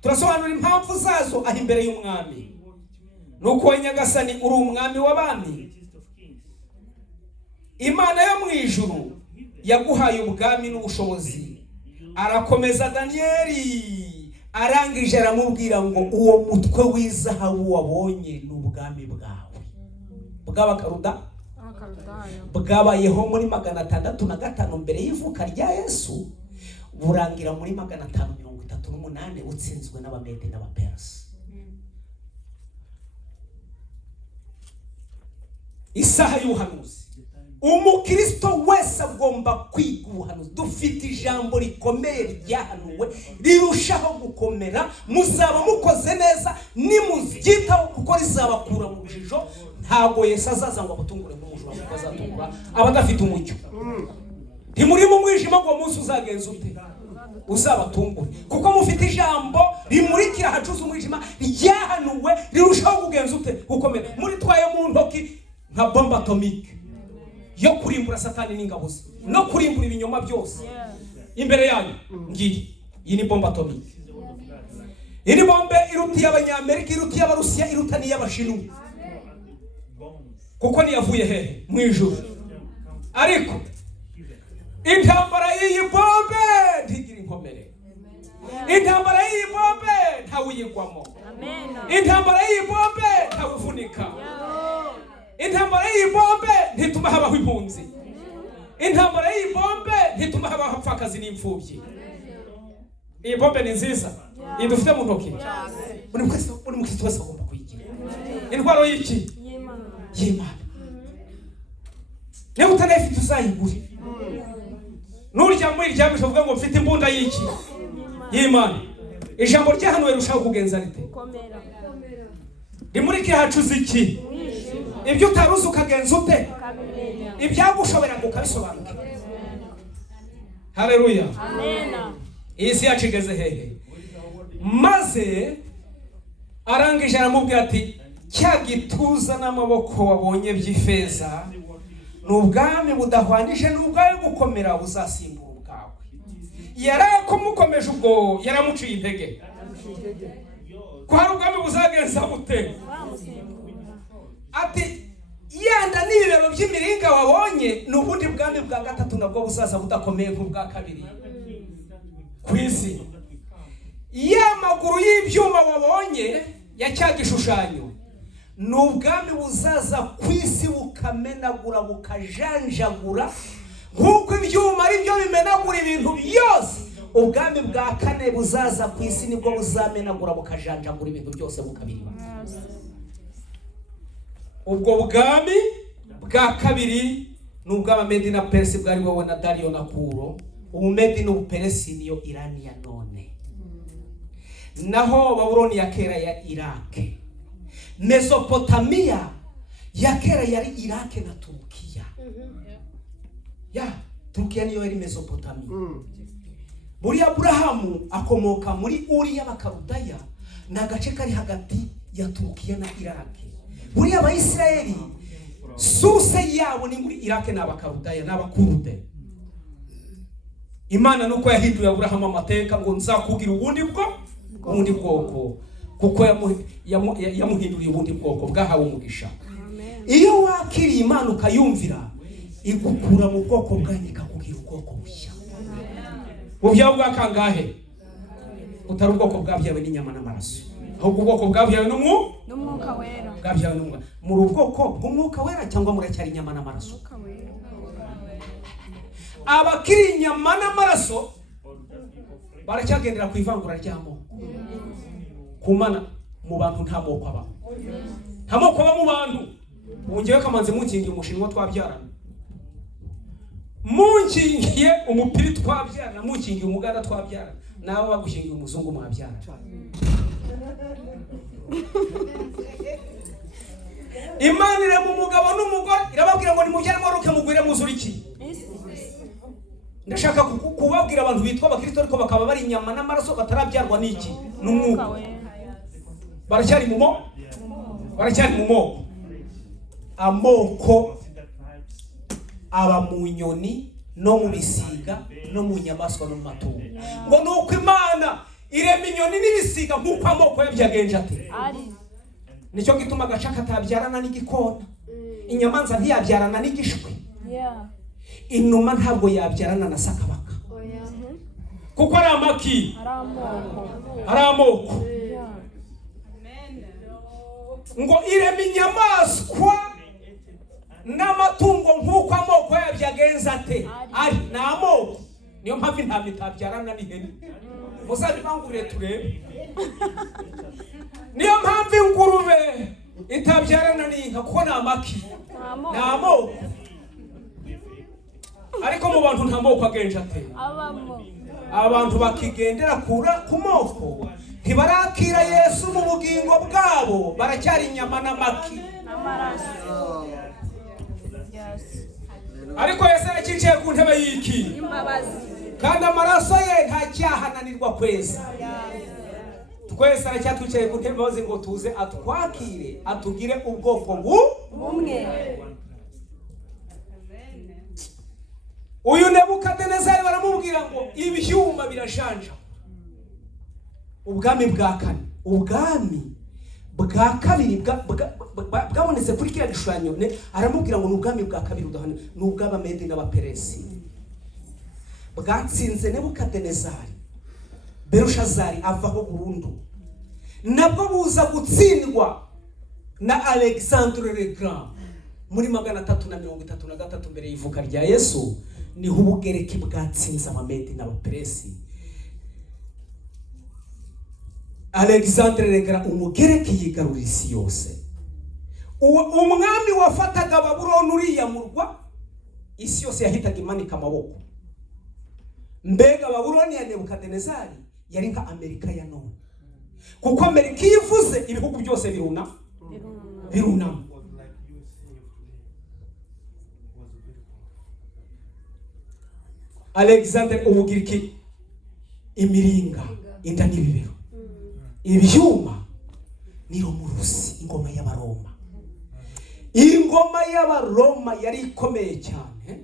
turasobanura impamvu zazo aho imbere y'umwami. Nuko Nyagasani uri umwami w'abami, Imana yo mu ijuru yaguhaye ubwami n'ubushobozi. Arakomeza Daniyeli arangije aramubwira ngo uwo mutwe w'izahabu wabonye n'ubwami bwawe bw'abakaruda bwabayeho muri 605 mbere y'ivuka rya Yesu, burangira muri 538 utsinzwe n'Abamede n'Abaperesi. Isaha y'ubuhanuzi. Umukristo wese agomba kwiga ubuhanuzi. Dufite ijambo rikomeye ryahanuwe rirushaho gukomera, muzaba mukoze neza nimuryitaho kuko rizabakura mu rujijo. Ntabwo Yesu azaza ngo abutungure nk'umujura, kuko azatungura abadafite umucyo. Ntimuri mu mwijima ngo umunsi uzagenza ute? Uzabatungure kuko mufite ijambo rimurikira hacuze umwijima ryahanuwe rirushaho kugenza ute? Gukomera. Muri twaye mu ntoki nka bombe atomike yo kurimbura Satani n'ingabo ze no kurimbura ibinyoma byose imbere yanyu. Ngiyi iyi ni bombe atomike. Iyi ni bombe iruti y'Abanyamerika, iruti y'Abarusiya, iruta n'iy'Abashinwa, kuko niyavuye hehe? Mu ijuru. Ariko intambara y'iyi bombe ntigira inkomere. Intambara y'iyi bombe ntawuyigwamo. Intambara y'iyi bombe ntawuvunika. Intambara y'iyi bombe ntituma habaho impunzi. Intambara y'iyi bombe ntituma habaho apfakazi n'imfubyi. Iyi bombe ni nziza, iyi dufite mu ntoki. Buri mukristo wese agomba kuyigira. Intwaro y'iki? Y'Imana. Niba utanayifite uzayigure. Nurya muri ryamisho uvuga ngo mfite imbunda y'iki? Y'Imana. Ijambo ryahanuwe rirushaho kugenza rite? Rimurikira hacuze iki? Ibyo utaruzi ukagenza ute? Ibyagushobera ngo ukabisobanuke. Haleluya. Amen. Isi yacu igeze hehe? Maze arangije aramubwira ati cya gituza n'amaboko wabonye by'ifeza n'ubwami budahwanije n'ubwawe gukomera buzasimbura ubwawe. Yarakumukomeje ubwo yaramuciye intege. Ko hari ubwami buzagenza bute? Ati yanda n'ibibero by'imiringa wabonye n'ubundi bwami bwa gatatu nabwo buzaza budakomeye nk'ubwa kabiri ku isi. Ya maguru y'ibyuma wabonye ya cya gishushanyo n'ubwami buzaza ku isi bukamenagura bukajanjagura nk'uko ibyuma ari byo bimenagura ibintu byose. Ubwami bwa kane buzaza ku isi nibwo buzamenagura bukajanjagura ibintu byose bukabiriba. Ubwo bwami bwa kabiri n'ubw'Abamedi na Peresi bwari wowe na Dariyo na Kuro. Ubumedi n'Ubuperesi niyo Irani ya none, naho Babuloni ya kera ya Irake. Mesopotamiya ya kera yari Irake na Turukiya. Turukiya niyo yari Mesopotamiya. Buri Aburahamu akomoka muri Uri y'Abakarudaya, ni agace kari hagati ya Turukiya na Irake. Buri Abayisiraheli suse yabo ni muri Irake n'Abakarudaya n'Abakurude. Imana nuko yahinduye Aburahamu amateka ngo nzakugira ubundi bwoko, kuko yamuhinduriye ubundi bwoko bwahawe umugisha. Iyo wakiriye Imana ukayumvira, igukura mu bwoko bwanyu ikakugira ubwoko bushya. Ubyawe bwa kangahe? Utari ubwoko bwabyawe n'inyama n'amaraso, ahubwo ubwoko bwabyawe n'umwuka wera. Bwabyawe n'umwuka. Muri ubwoko bw'umwuka wera cyangwa muracyari inyama n'amaraso? Abakiri inyama n'amaraso baracyagendera ku ivangura ry'amoko. Ku Mana mu bantu nta moko abaho. Nta moko aba mu bantu. Ungewe kamanze munkingiye umushinwa twabyarana, munkingiye umupiri twabyarana, munkingiye umuganda twabyarana, nawe bagushingiye umuzungu mwabyarana. Imana ire mu mugabo n'umugore irababwira ngo nimubyare mworuke mugwire muzura iki? Ndashaka kubabwira abantu bitwa abakristo ariko bakaba bari inyama n'amaraso batarabyarwa n'iki? N'umwuka. Baracyari mu moko. Amoko aba mu nyoni no mu bisiga no mu nyamaswa no mu matungo. Ngo nuko Imana irema inyoni n'ibisiga nk'uko amoko yabyagenje ate? Nicyo gituma agacaka atabyarana n'igikona, inyamanza ntiyabyarana n'igishwi, inuma ntabwo yabyarana na sakabaka kuko ari amaki, ari amoko. Ngo irema inyamaswa n'amatungo nk'uko amoko yabyo agenza ate ari ni amoko. Niyo mpamvu intama itabyarana n'ihene, muzabibangurire turebe. Niyo mpamvu ingurube itabyarana n'inka kuko ni amaki, ni amoko. Ariko mu bantu nta moko agenza ate. Abantu bakigendera ku moko ntibarakira Yesu mu bugingo bwabo, baracyari inyama n'amaki. Ariko Yesu arakicaye ku ntebe y'iki, kandi amaraso ye nta cyaha ananirwa kweza. Twese aracyatwicaye ku ntebe maze ngo tuze atwakire, atugire ubwoko bumwe. Uyu Nebukadinezari baramubwira ngo ibyuma birashanja. Ubwami bwa kane, ubwami bwa kabiri bwabonetse kuri kiriya gishushanyo, aramubwira ngo ni ubwami bwa kabiri udahana, ni ubw'Abamedi n'Abaperesi. Bwatsinze Nebukadinezari, Belushazari avaho burundu. Nabwo buza gutsindwa na Alexandre le Grand muri 333 mbere y'ivuka rya Yesu. Niho Ubugereki bwatsinze Abamedi n'Abaperesi. Alexandre le Grand Umugereki yigarurira isi yose. Umwami wafataga Babuloni uriya murwa, isi yose yahitaga imanika amaboko. Mbega Babuloni ya Nebukadinezari yari nka Amerika ya none, kuko Amerika yivuze ibihugu byose birunama. Alexander Ubugiriki, imiringa, inda n'ibibero, ibyuma ni Romurusi, ingoma y'Abaroma. Ingoma y'Abaroma yari ikomeye cyane,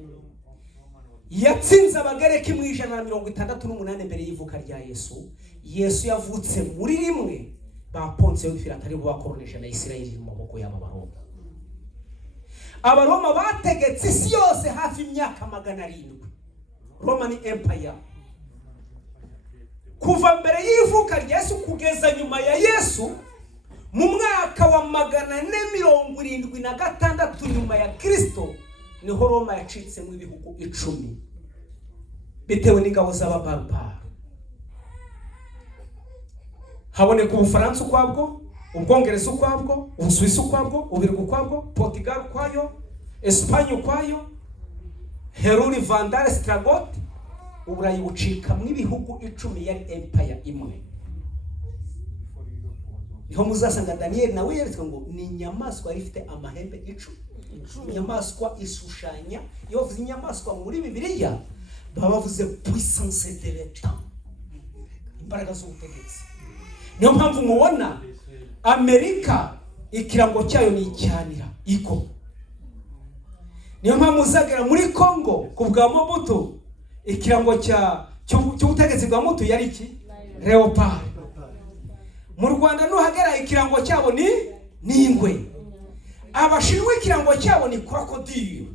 yatsinze Abagereki mu 168 mbere y'ivuka rya Yesu. Yesu yavutse muri rimwe ba Pontiyo Pilato ari bo bakoroneje na Isirayeli mu maboko y'Abaroma. Abaroma bategetse isi yose hafi imyaka 700. Roman Empire. Kuva mbere y'ivuka rya Yesu kugeza nyuma ya Yesu, mu mwaka wa 476 nyuma ya Kristo, niho Roma yacitse mu bihugu 10 bitewe n'ingabo z'Ababarbara. Haboneka Ubufaransa ukwabwo, Ubwongereza ukwabwo, Ubusuwisi ukwabwo, Ubirigi ukwabwo, Portugal ukwayo, Espagne ukwayo, Heruli, Vandale, Stragot. Uburayi bucika mu bihugu 10 yari empire imwe. Niho muzasanga Daniel nawe yeretswe ngo ni inyamaswa ifite amahembe 10. Inyamaswa ishushanya, iyo bavuze inyamaswa muri Bibiliya baba bavuze puissance de l'état, imbaraga z'ubutegetsi. Niyo mpamvu mubona Amerika ikirango cyayo ni icyanira iko. Niyo mpamvu uzagera muri Congo ku bwa Mobutu, ikirango cy'ubutegetsi bwa Mobutu yari iki? Leopard. Mu Rwanda nuhagera ikirango cyabo ni ingwe. Abashinwa ikirango cyabo ni crocodile.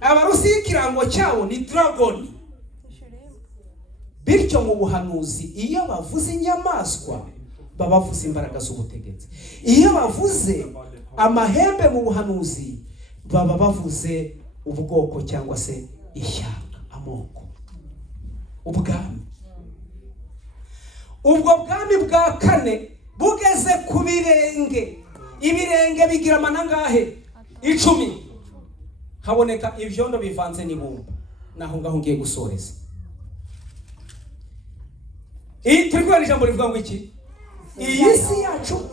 Abarusi ikirango cyabo ni dragon. Bityo mu buhanuzi iyo bavuze inyamaswa baba bavuze imbaraga z'ubutegetsi. Iyo bavuze amahembe mu buhanuzi baba bavuze ubwoko cyangwa se ishyanga, amoko, ubwami. Ubwo bwami bwa kane bugeze ku birenge. Ibirenge bigira amanangahe? 10. Haboneka ibyondo bivanze n'ibumba. Naho ngaho ngiye gusoreza. Turi kubona ijambo rivuga ngo iki? Iyi si yacu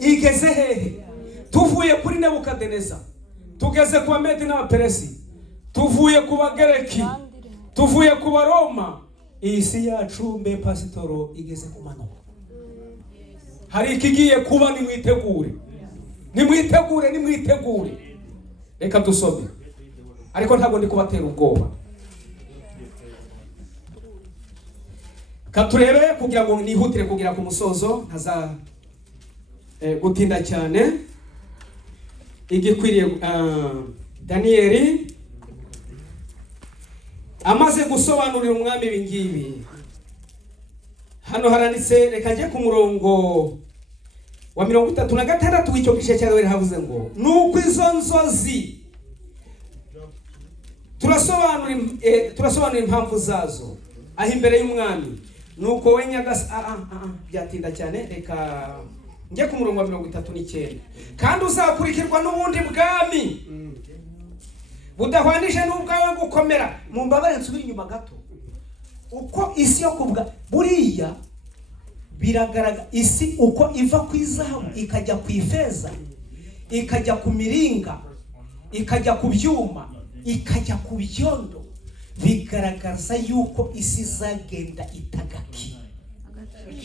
igeze hehe? Tuvuye kuri Nebukadineza, tugeze ku Bamedi n'Abaperesi, tuvuye ku Bagereki, tuvuye ku Baroma. Iyi si yacu mbe pasitoro igeze ku mano. Hari ikigiye kuba, nimwitegure. Reka dusome, ariko ntabwo ndi kubatera ubwoba. Katurebe kugira ngo nihutire kugira ku musozo, ntaza gutinda cyane. igikwiriye Daniyeli amaze gusobanurira umwami ibi ngibi, hano haranditse, reka njye ku murongo wa 36 w'icyo gice cya kabiri, havuze ngo nuko izo nzozi turasobanura impamvu zazo aho imbere y'umwami. Nuko we byatinda cyane, reka njye ku murongo wa 39. Kandi uzakurikirwa n'ubundi bwami budahwanije n'ubwawe gukomera. Mumbabare nsubira inyuma gato. Uko isi yo kubwa buriya biragaragara, isi uko iva ku izahabu ikajya ku ifeza, ikajya ku miringa, ikajya ku byuma, ikajya ku byondo, bigaragaza yuko isi zagenda itagaki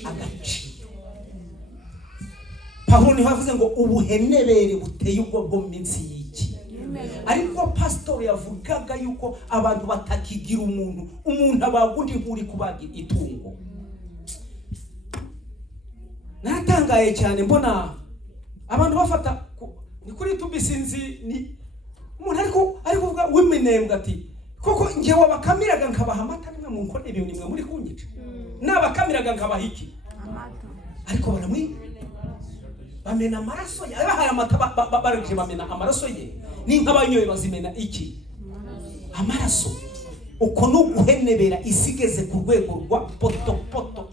agaciro. Pawulo niho avuze ngo ubuhenebere buteye ubwo bwo minsi y'iki. Ariko pastor yavugaga yuko abantu batakigira umuntu abagundi nk'uri kubaga itungo. Natangaye cyane mbona abantu bafata ni kuri tubisinzi ni umuntu ariko kuvuga wimenembwa ati koko ngewe wabakamiraga nkabaha amata nimwe mu nkone ibintu nimwe muri kunyica, nabakamiraga nkabaha iki amata, ariko bamena amaraso ye, abahaye amata barije bamena amaraso ye, ni nk'abanyoye bazimena iki amaraso. Uko no guhenebera isigeze ku rwego rwa poto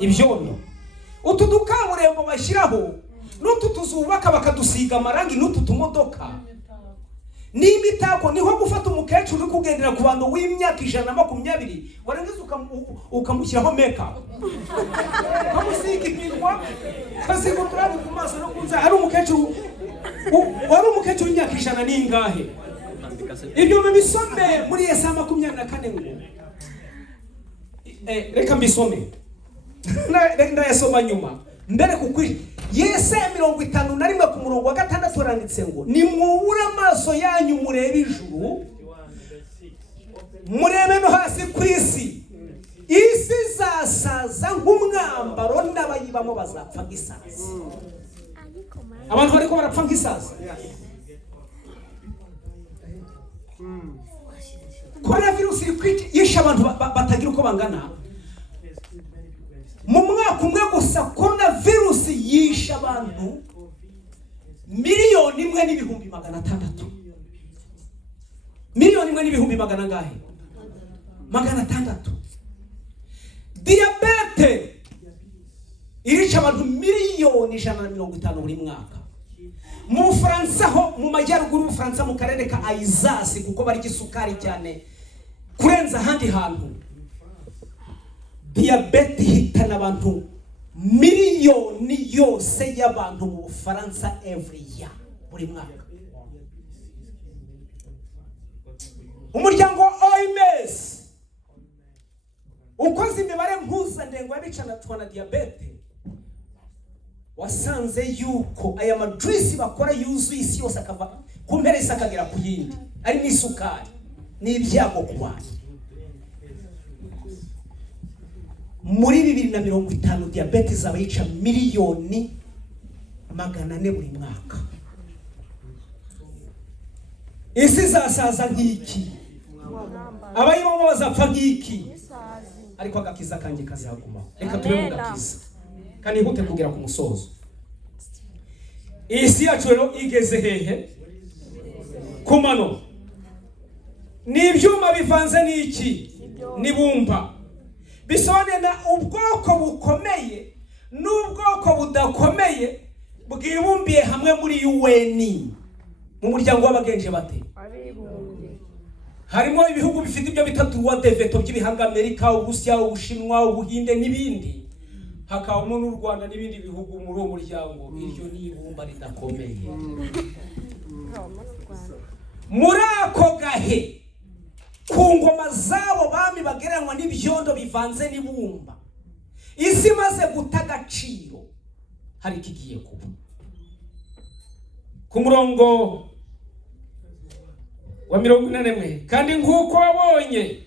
ibyono. Utu dukaburembo bashyiraho n'utu tuzubaka bakadusiga amarangi n'utu tumodoka n'imitako, niho gufata umukecuru uri kugendera ku bantu w'imyaka 120 warangiza ukamushyiraho makeup, ukamusiga iminwa, ukasiga uturabo ku maso no kunza. Ari umukecuru w'imyaka 100 n'ingahe? Ibyo mubisome muri Yesaya 24 ngo reka mbisome ndayasoma nyuma mbere kukuri. Yesaya 51 ku murongo wa 6 uranditse ngo nimwubura amaso yanyu murebe ijuru, murebe no hasi ku isi, isi zasaza nk'umwambaro n'abayibamo bazapfa nk'isazi. Abantu bariko barapfa nk'isazi. Coronavirus yishe abantu batagira uko bangana. Mu mwaka umwe gusa coronavirus yishe abantu 1,600,000. 1,600,000 ngahe? 600. Diabete irica abantu 1,150,000 buri mwaka. Mu Faransa ho mu majyaruguru y'u Faransa mu karere ka Alsace, kuko bari gisukari cyane kurenza ahandi hantu, diabete hitana abantu miliyoni yose y'abantu mu Faransa every year, buri mwaka. Umuryango OMS ukoze imibare mpuzandengo y'abicana na diabete wasanze yuko aya madrisi bakora yuzuye isi yose akava ku mpera isi akagera ku yindi, ari n'isukari n'ibyago ku bantu. Muri 2050 diabete izaba yica 1,400,000 buri mwaka. Isi zasaza nk'iki, abayibamo bazapfa nk'iki, ariko agakiza kanjye kazagumaho. Reka tube mu gakiza kandi ihute kugera ku musozo. Isi yacu rero igeze hehe? Kumano. N'ibyuma bivanze n'iki? Nibumba. Bisobanura ubwoko bukomeye n'ubwoko budakomeye bwibumbiye hamwe muri UN, mu muryango w'abagenje bate. Harimo ibihugu bifite ibyo bitatu droit de veto by'ibihanga, Amerika, Uburusiya, Ubushinwa, Ubuhinde n'ibindi. Hakabamo n'u Rwanda n'ibindi bihugu muri uwo muryango. Iryo ni ibumba ridakomeye. Muri ako gahe ku ngoma zabo bami bagereranywa n'ibyondo bivanze n'ibumba, isi maze guta agaciro, hari ikigiye kuba. Ku murongo wa 41, kandi nk'uko wabonye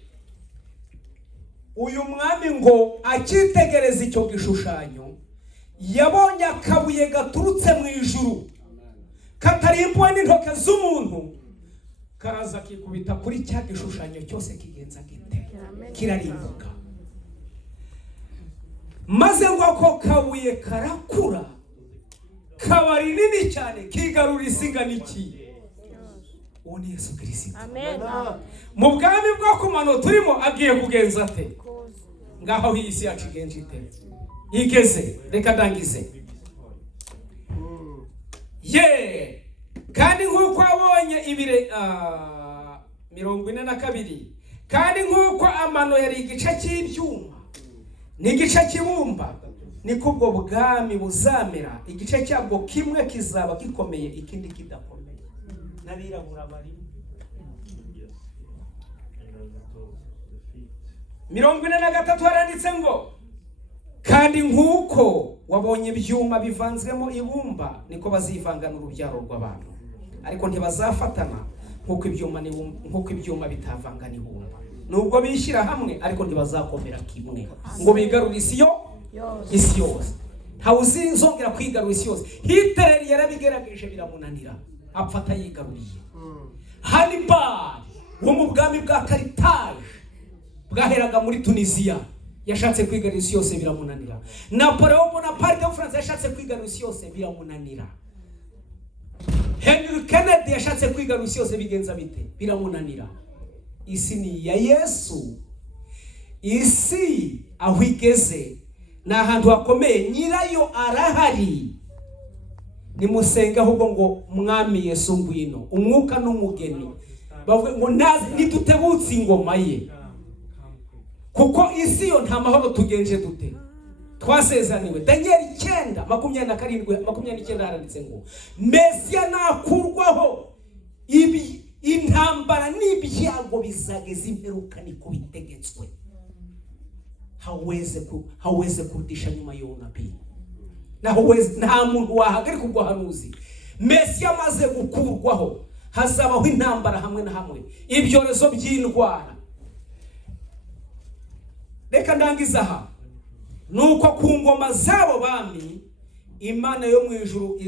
uyu mwami ngo akitegereza icyo gishushanyo, yabonye akabuye gaturutse mu ijuru katarimbuwe n'intoke z'umuntu, karaza kikubita kuri cya gishushanyo cyose kigenza gite, kirarimbuka. Maze ngo ako kabuye karakura kaba rinini cyane, kigarura isingana iki. Uwo ni Yesu Kristo. Amen. Mu bwami bwo kumano turimo agiye kugenza ate? Ngaho iyi isi yacu igenje ite? Igeze, reka ndangize. Kandi nk'uko abonye ibire 42, kandi nk'uko amano yari igice cy'ibyuma n'igice cy'ibumba, niko ubwo bwami buzamera. Igice cyabwo kimwe kizaba gikomeye, ikindi kidakomeye. N'abirabura bari 43 haranditse ngo, kandi nk'uko wabonye ibyuma bivanzwemo ibumba, niko bazivangana urubyaro rw'abantu, ariko ntibazafatana nk'uko ibyuma bitavangana ibumba. Nubwo bishyira hamwe, ariko ntibazakomera kimwe ngo bigarure isi yose. Ntawe uzongera kwigarura isi yose. Hitler yarabigerageje biramunanira, apfata yigaruriye. Hannibal wo mu bwami bwa Carthage bwaheraga muri Tunisia yashatse kwigarura isi yose biramunanira. Napoleon Bonaparte wa France yashatse kwigarura isi yose biramunanira. Henry Kennedy yashatse kwigarura isi yose bigenza bite, biramunanira. Isi ni ya Yesu. Isi aho igeze ni ahantu hakomeye, nyirayo arahari. Nimusenga ahubwo ngo mwami Yesu ngwino, umwuka n'umugeni bavuga ngo nidutebutse ingoma ye, kuko isi yo nta mahoro tugenje dute, twasezaniwe. Daniel 9:27 haranditse ngo, Mesiya nakurwaho intambara n'ibyago bizageza imperuka, niko bitegetswe. Haweze kurudisha nyuma y'unabii. Nta muntu wahagarika ubwo hanuzi. Mesiya amaze gukurwaho, hazabaho intambara hamwe na hamwe, ibyorezo by'indwara. Reka ndangiza aha. Nuko ku ngoma zabo bami, Imana yo mu ijuru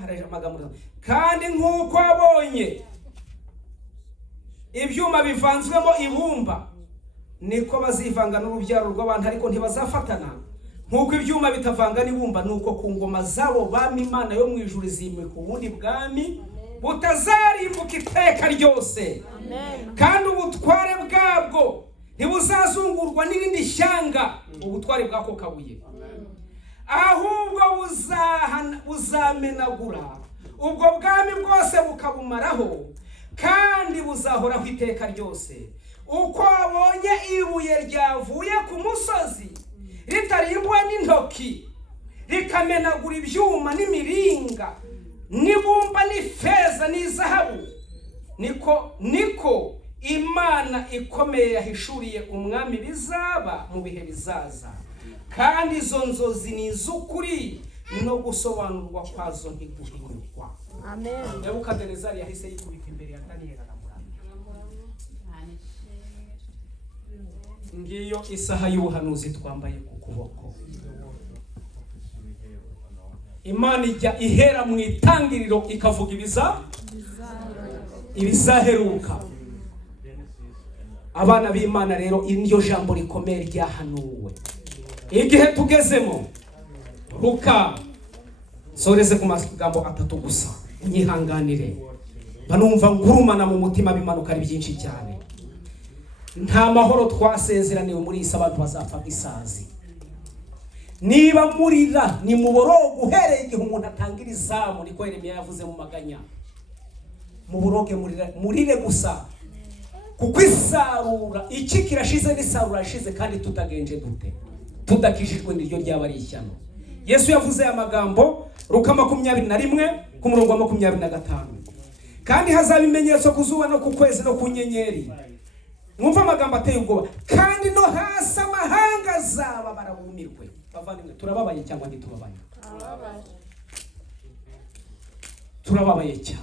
haraje amagambo, kandi nk'uko abonye ibyuma bivanzwemo ibumba, niko bazivanga n'urubyaro rw'abantu, ariko ntibazafatana nk'uko ibyuma bitavangana ibumba. Nuko ku ngoma zabo bami, Imana yo mu ijuru izimika ubundi bwami butazarimbuka iteka ryose. Kandi ubutware bwabwo ntibuzazungurwa n'irindi shyanga, ubutware bwako kabuye, ahubwo buzamenagura ubwo bwami bwose bukabumaraho, kandi buzahoraho iteka ryose. Uko abonye ibuye ryavuye ku musozi ritarimbuwe n'intoki, rikamenagura ibyuma n'imiringa n'ibumba n'ifeza n'izahabu, niko Imana ikomeye yahishuriye umwami bizaba mu bihe bizaza. Kandi izo nzozi ni iz'ukuri, no gusobanurwa kwazo ntiguhinyurwa. Amen. Nebukadinezari yahise yikubita imbere ya Daniel aramuramya. Ngiyo isaha y'ubuhanuzi twambaye ku kuboko. Imana ijya ihera mu itangiriro ikavuga ibizaheruka. Abana b'Imana rero, iryo jambo rikomeye ryahanuwe. Igihe tugezemo, Luka, soreze ku magambo 3 gusa, unyihanganire. Banumva ngurumana mu mutima, bimanuka ari byinshi cyane. Nta mahoro twasezeraniwe muri isa, abantu bazapfa gisazi. Niba murira ni muboroge uhereye igihe umuntu atangira izamu, niko Yeremiya yavuze mu maganya. Muboroge murire gusa, kuko isarura iki kirashize n'isarura yashize, kandi tutagenje dute, tudakijijwe n'iryo ryaba ari ishyano. Yesu yavuze aya magambo Luka 21:25. Kandi hazaba ibimenyetso ku zuba no ku kwezi no ku nyenyeri. Mwumva amagambo ateye ubwoba. Kandi no hasi amahanga azaba barabumirwe. Bavandimwe, turababaye cyangwa ntitubabaye? Turababaye cyane.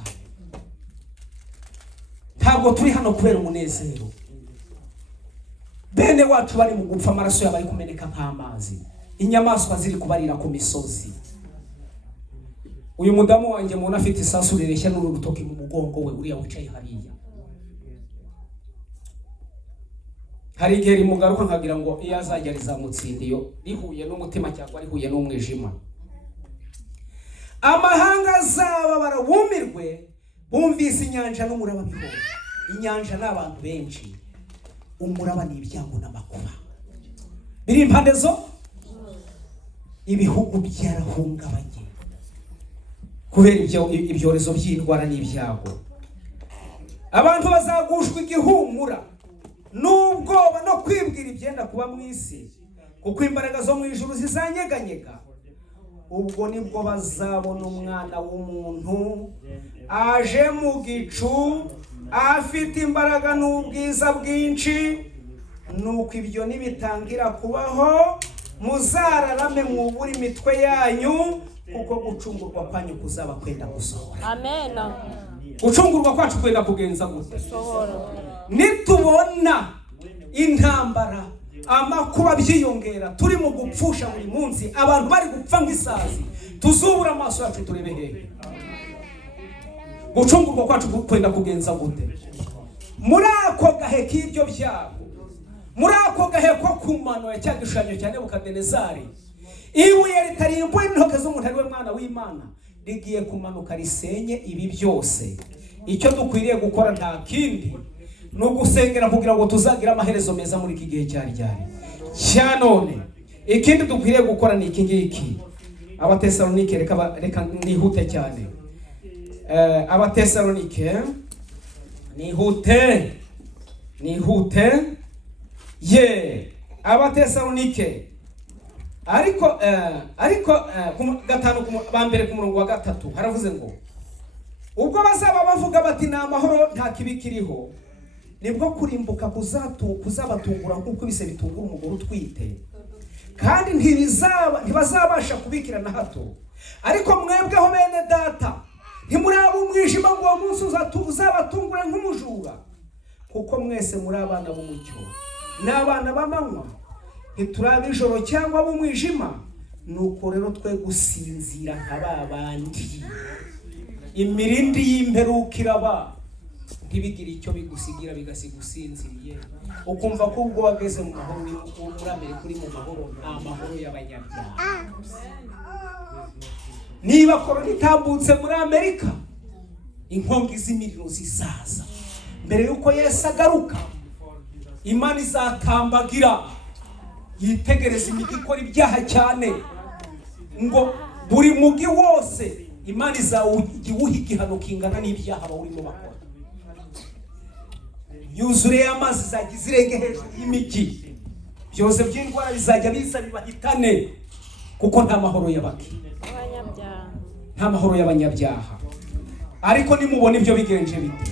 Ntabwo turi hano kubera umunezero. Bene wacu bari mu gupfa, amaraso yabo ari kumeneka nk'amazi. Inyamaswa ziri kubarira ku misozi. uyu mudamu wanjye mubona afite isasu rireshya n'urutoki mu mugongo we, uriya wicaye hariya. Hari igihe rimugaruka nkagira ngo iyo azajya rizamutsindiyo rihuye n'umutima cyangwa rihuye n'umwijima. Amahanga azaba barabumirwe bumvise inyanja n'umuraba biho. Inyanja n'abantu benshi, umuraba ni ibyago n'amakuba biri impande zo. Ibihugu byarahungabanye kubera ibyorezo by'indwara n'ibyago. Abantu bazagushwa igihumura n'ubwoba no kwibwira ibyenda kuba mu isi, kuko imbaraga zo mu ijuru zizanyeganyega. Ubwo nibwo bazabona umwana w'umuntu aje mu gicu afite imbaraga n'ubwiza bwinshi. Nuko ibyo nibitangira kubaho, muzararame mwubure imitwe yanyu, kuko gucungurwa kwanyu kuzaba kwenda gusohora. Amen. Gucungurwa kwacu kwenda kugenza gute? Nitubona intambara, amakuba byiyongera, turi mu gupfusha buri munsi, abantu bari gupfa nk'isazi, tuzubura amaso yacu turebe hehe. Gucungurwa kwacu kwenda kugenza gute? Muri ako gahe k'ibyo byago, muri ako gahe ko kumanura cya gishushanyo cya Nebukadinezari, ibuye ritarimbuye intoke z'umuntu ari we mwana w'Imana, rigiye kumanuka risenye ibi byose. Icyo dukwiriye gukora nta kindi, no gusengera kugira ngo tuzagira amaherezo meza muri iki gihe cyari cya none. Ikindi dukwiriye gukora ni iki ngiki. Abatesalonike, reka nihute cyane. Abatesalonike, nihute ye. Abatesalonike, ariko gatanu bambere ku murongo wa 3 haravuze ngo ubwo bazaba bavuga bati ni amahoro nta kibi kiriho, nibwo kurimbuka kuzabatungura nk'uko ibise bitungura umugore utwite, kandi ntibazabasha kubikira na hato. Ariko mwebweho bene data, ntimuraba umwijima ngo uwo munsi uzabatungure nk'umujura, kuko mwese muri abana b'umucyo n'abana b'amanywa, ntituraba ijoro cyangwa b'umwijima. Nuko rero twe gusinzira nka babandi, imirindi y'imperuka iraba, ntibigire icyo bigusigira bigasiga usinziriye, ukumva ko ubwo wageze mu mahoro muri Amerika uri mu mahoro, nta mahoro y'abanyabyaha. Niba korona itambutse muri Amerika, inkongi z'imiriro zizaza mbere yuko Yesu agaruka. Imana izatambagira yitegereza imigi ikora ibyaha cyane, ngo buri mugi wose Imana izawuha igihano kingana n'ibyaha bawurimo bakora. Yuzure y'amazi izajya zirenge hejuru y'imigi, byose by'indwara bizajya biza bibahitane, kuko nta mahoro y'abanyabyaha, nta mahoro y'abanyabyaha. Ariko nimubona ibyo bigenje bite,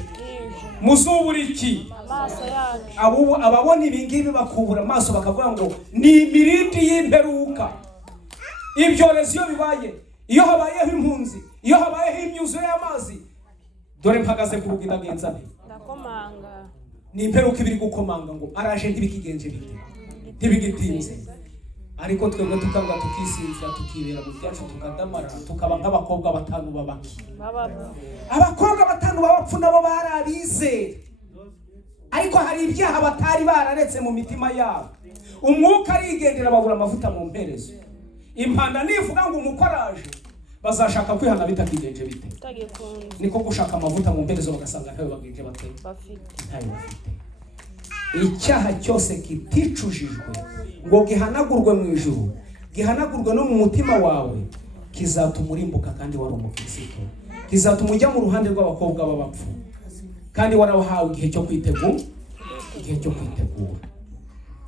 muzubura iki? Amaso yacu. Ababona ibi ngibi bakubura amaso bakavuga ngo ni imirindi y'imperuka. Ibyorezo iyo bibaye, iyo habayeho impunzi, iyo habayeho imyuzure y'amazi, dore mpagaze ku rugi ndagenza nte, ndakomanga. Ni imperuka ibiri gukomanga ngo araje ntibikigenje bite, ntibigitinze. Ariko twebwe tukanga tukisinzira, tukibera mu byacu, tukadamara, tukaba nk'abakobwa 5 babaki. Abakobwa 5 babapfu nabo barabize, ariko hari ibyaha batari bararetse mu mitima yabo. Umwuka arigendera, babura amavuta mu mperezo. Impanda nivuga ngo umukoraje, bazashaka kwihana bitakigenje bite, niko gushaka amavuta mu mperezo bagasanga ntayo bagenje bafite. Icyaha cyose kiticujijwe ngo gihanagurwe mu ijuru, gihanagurwe no mu mutima wawe, kizatuma urimbuka kandi wari umukristo, kizatuma ujya mu ruhande rw'abakobwa b'abapfu, kandi warahawe igihe cyo kwitegura.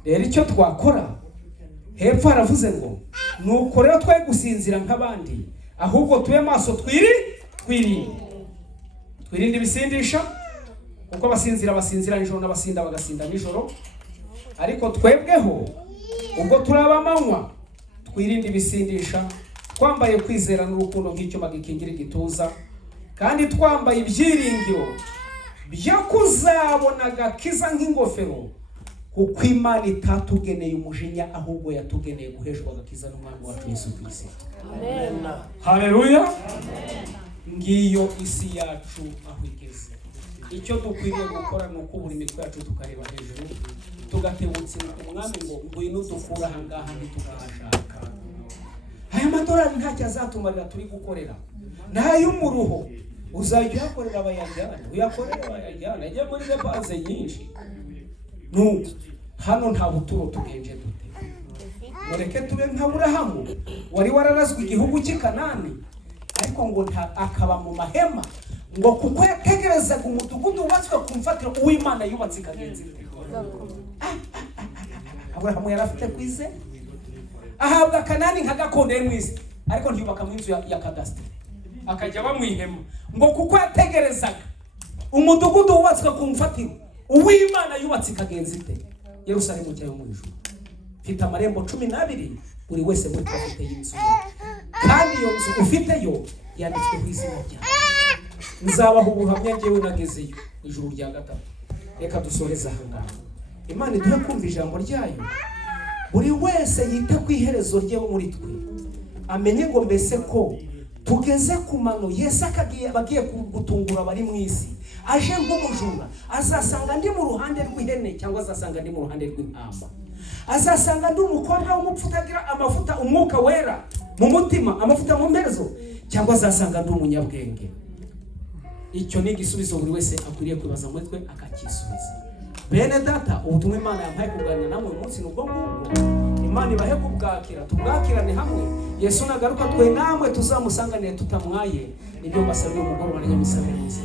Rero icyo twakora, hepfo haravuze ngo nuko rero twe gusinzira nk'abandi, ahubwo tube maso, twirinde ibisindisha, kuko basinzira nijoro n'abasinda bagasinda nijoro. Ariko twebweho ubwo turaba amanywa, twirinde ibisindisha, twambaye kwizera n'urukundo nk'icyuma gikingira igituza, kandi twambaye ibyiringiro byo kuzabona agakiza nk'ingofero kuko Imana itatugeneye umujinya ahubwo yatugeneye guheshwa agakiza n'umwami wacu Yesu Kristo. Amen. Haleluya. Ngiyo isi yacu aho igeze. Icyo dukwiriye gukora ni uko buri mitwe yacu tukareba hejuru tugatebutse umwami ngo ngwino dukura aha ngaha ntitugahashaka. Aya madorari ntacyo azatumarira turi gukorera, n'ay'umuruho uzajya uyakorera abayajyana, uyakorera abayajyana, ajya muri depanse nyinshi. Nuko hano nta buturo tugenje dute, mureke tube nka Aburahamu wari wararazwe igihugu cy'i Kanani, ariko ngo akaba mu mahema ngo kuko yategerezaga umudugudu wubatswe ku mfatiro uw'Imana yubatse ikagenza ite. Aburahamu yarafite kwize ahabwa Kanani nka gakondo y'imwisi, ariko ntiyubaka mu inzu ya kadasiteri, akajya bamwihema ngo kuko yategerezaga umudugudu wubatswe ku mfatiro uw'Imana yubatse ikagenza ite. Yerusalemu cyayo mu ijuru mfite amarembo 12, buri wese muri afite y'inzu, kandi iyo nzu ufiteyo yanditswe ku izina ryawe. Nzabaho ubuhamya njyewe nagezeyo ijuru rya gatatu. Reka dusoreze aha ngaha. Imana iduhe kumva ijambo ryayo, buri wese yita ku iherezo rye muri twe, amenye ngo mbese ko tugeze ku mano Yesu bagiye gutungura bari mu isi, aje nk'umujura, azasanga ndi mu ruhande rw'ihene cyangwa azasanga ndi mu ruhande rw'intama, azasanga ndi umukobwa w'umupfu utagira amavuta umwuka wera mu mutima, amavuta mu mperezo, cyangwa azasanga ndi umunyabwenge. Icyo ni igisubizo buri wese akwiriye kwibaza muri twe akakisubiza. Bene data, ubutumwa Imana yampaye kuganira namwe uyu munsi nubwo ngubwo. Imana ibahe kubwakira, tubwakirane hamwe. Yesu nagaruka twe namwe tuzamusanganire tutamwaye. Nibyo mbasabye umugoroba na nyamusabire mwiza.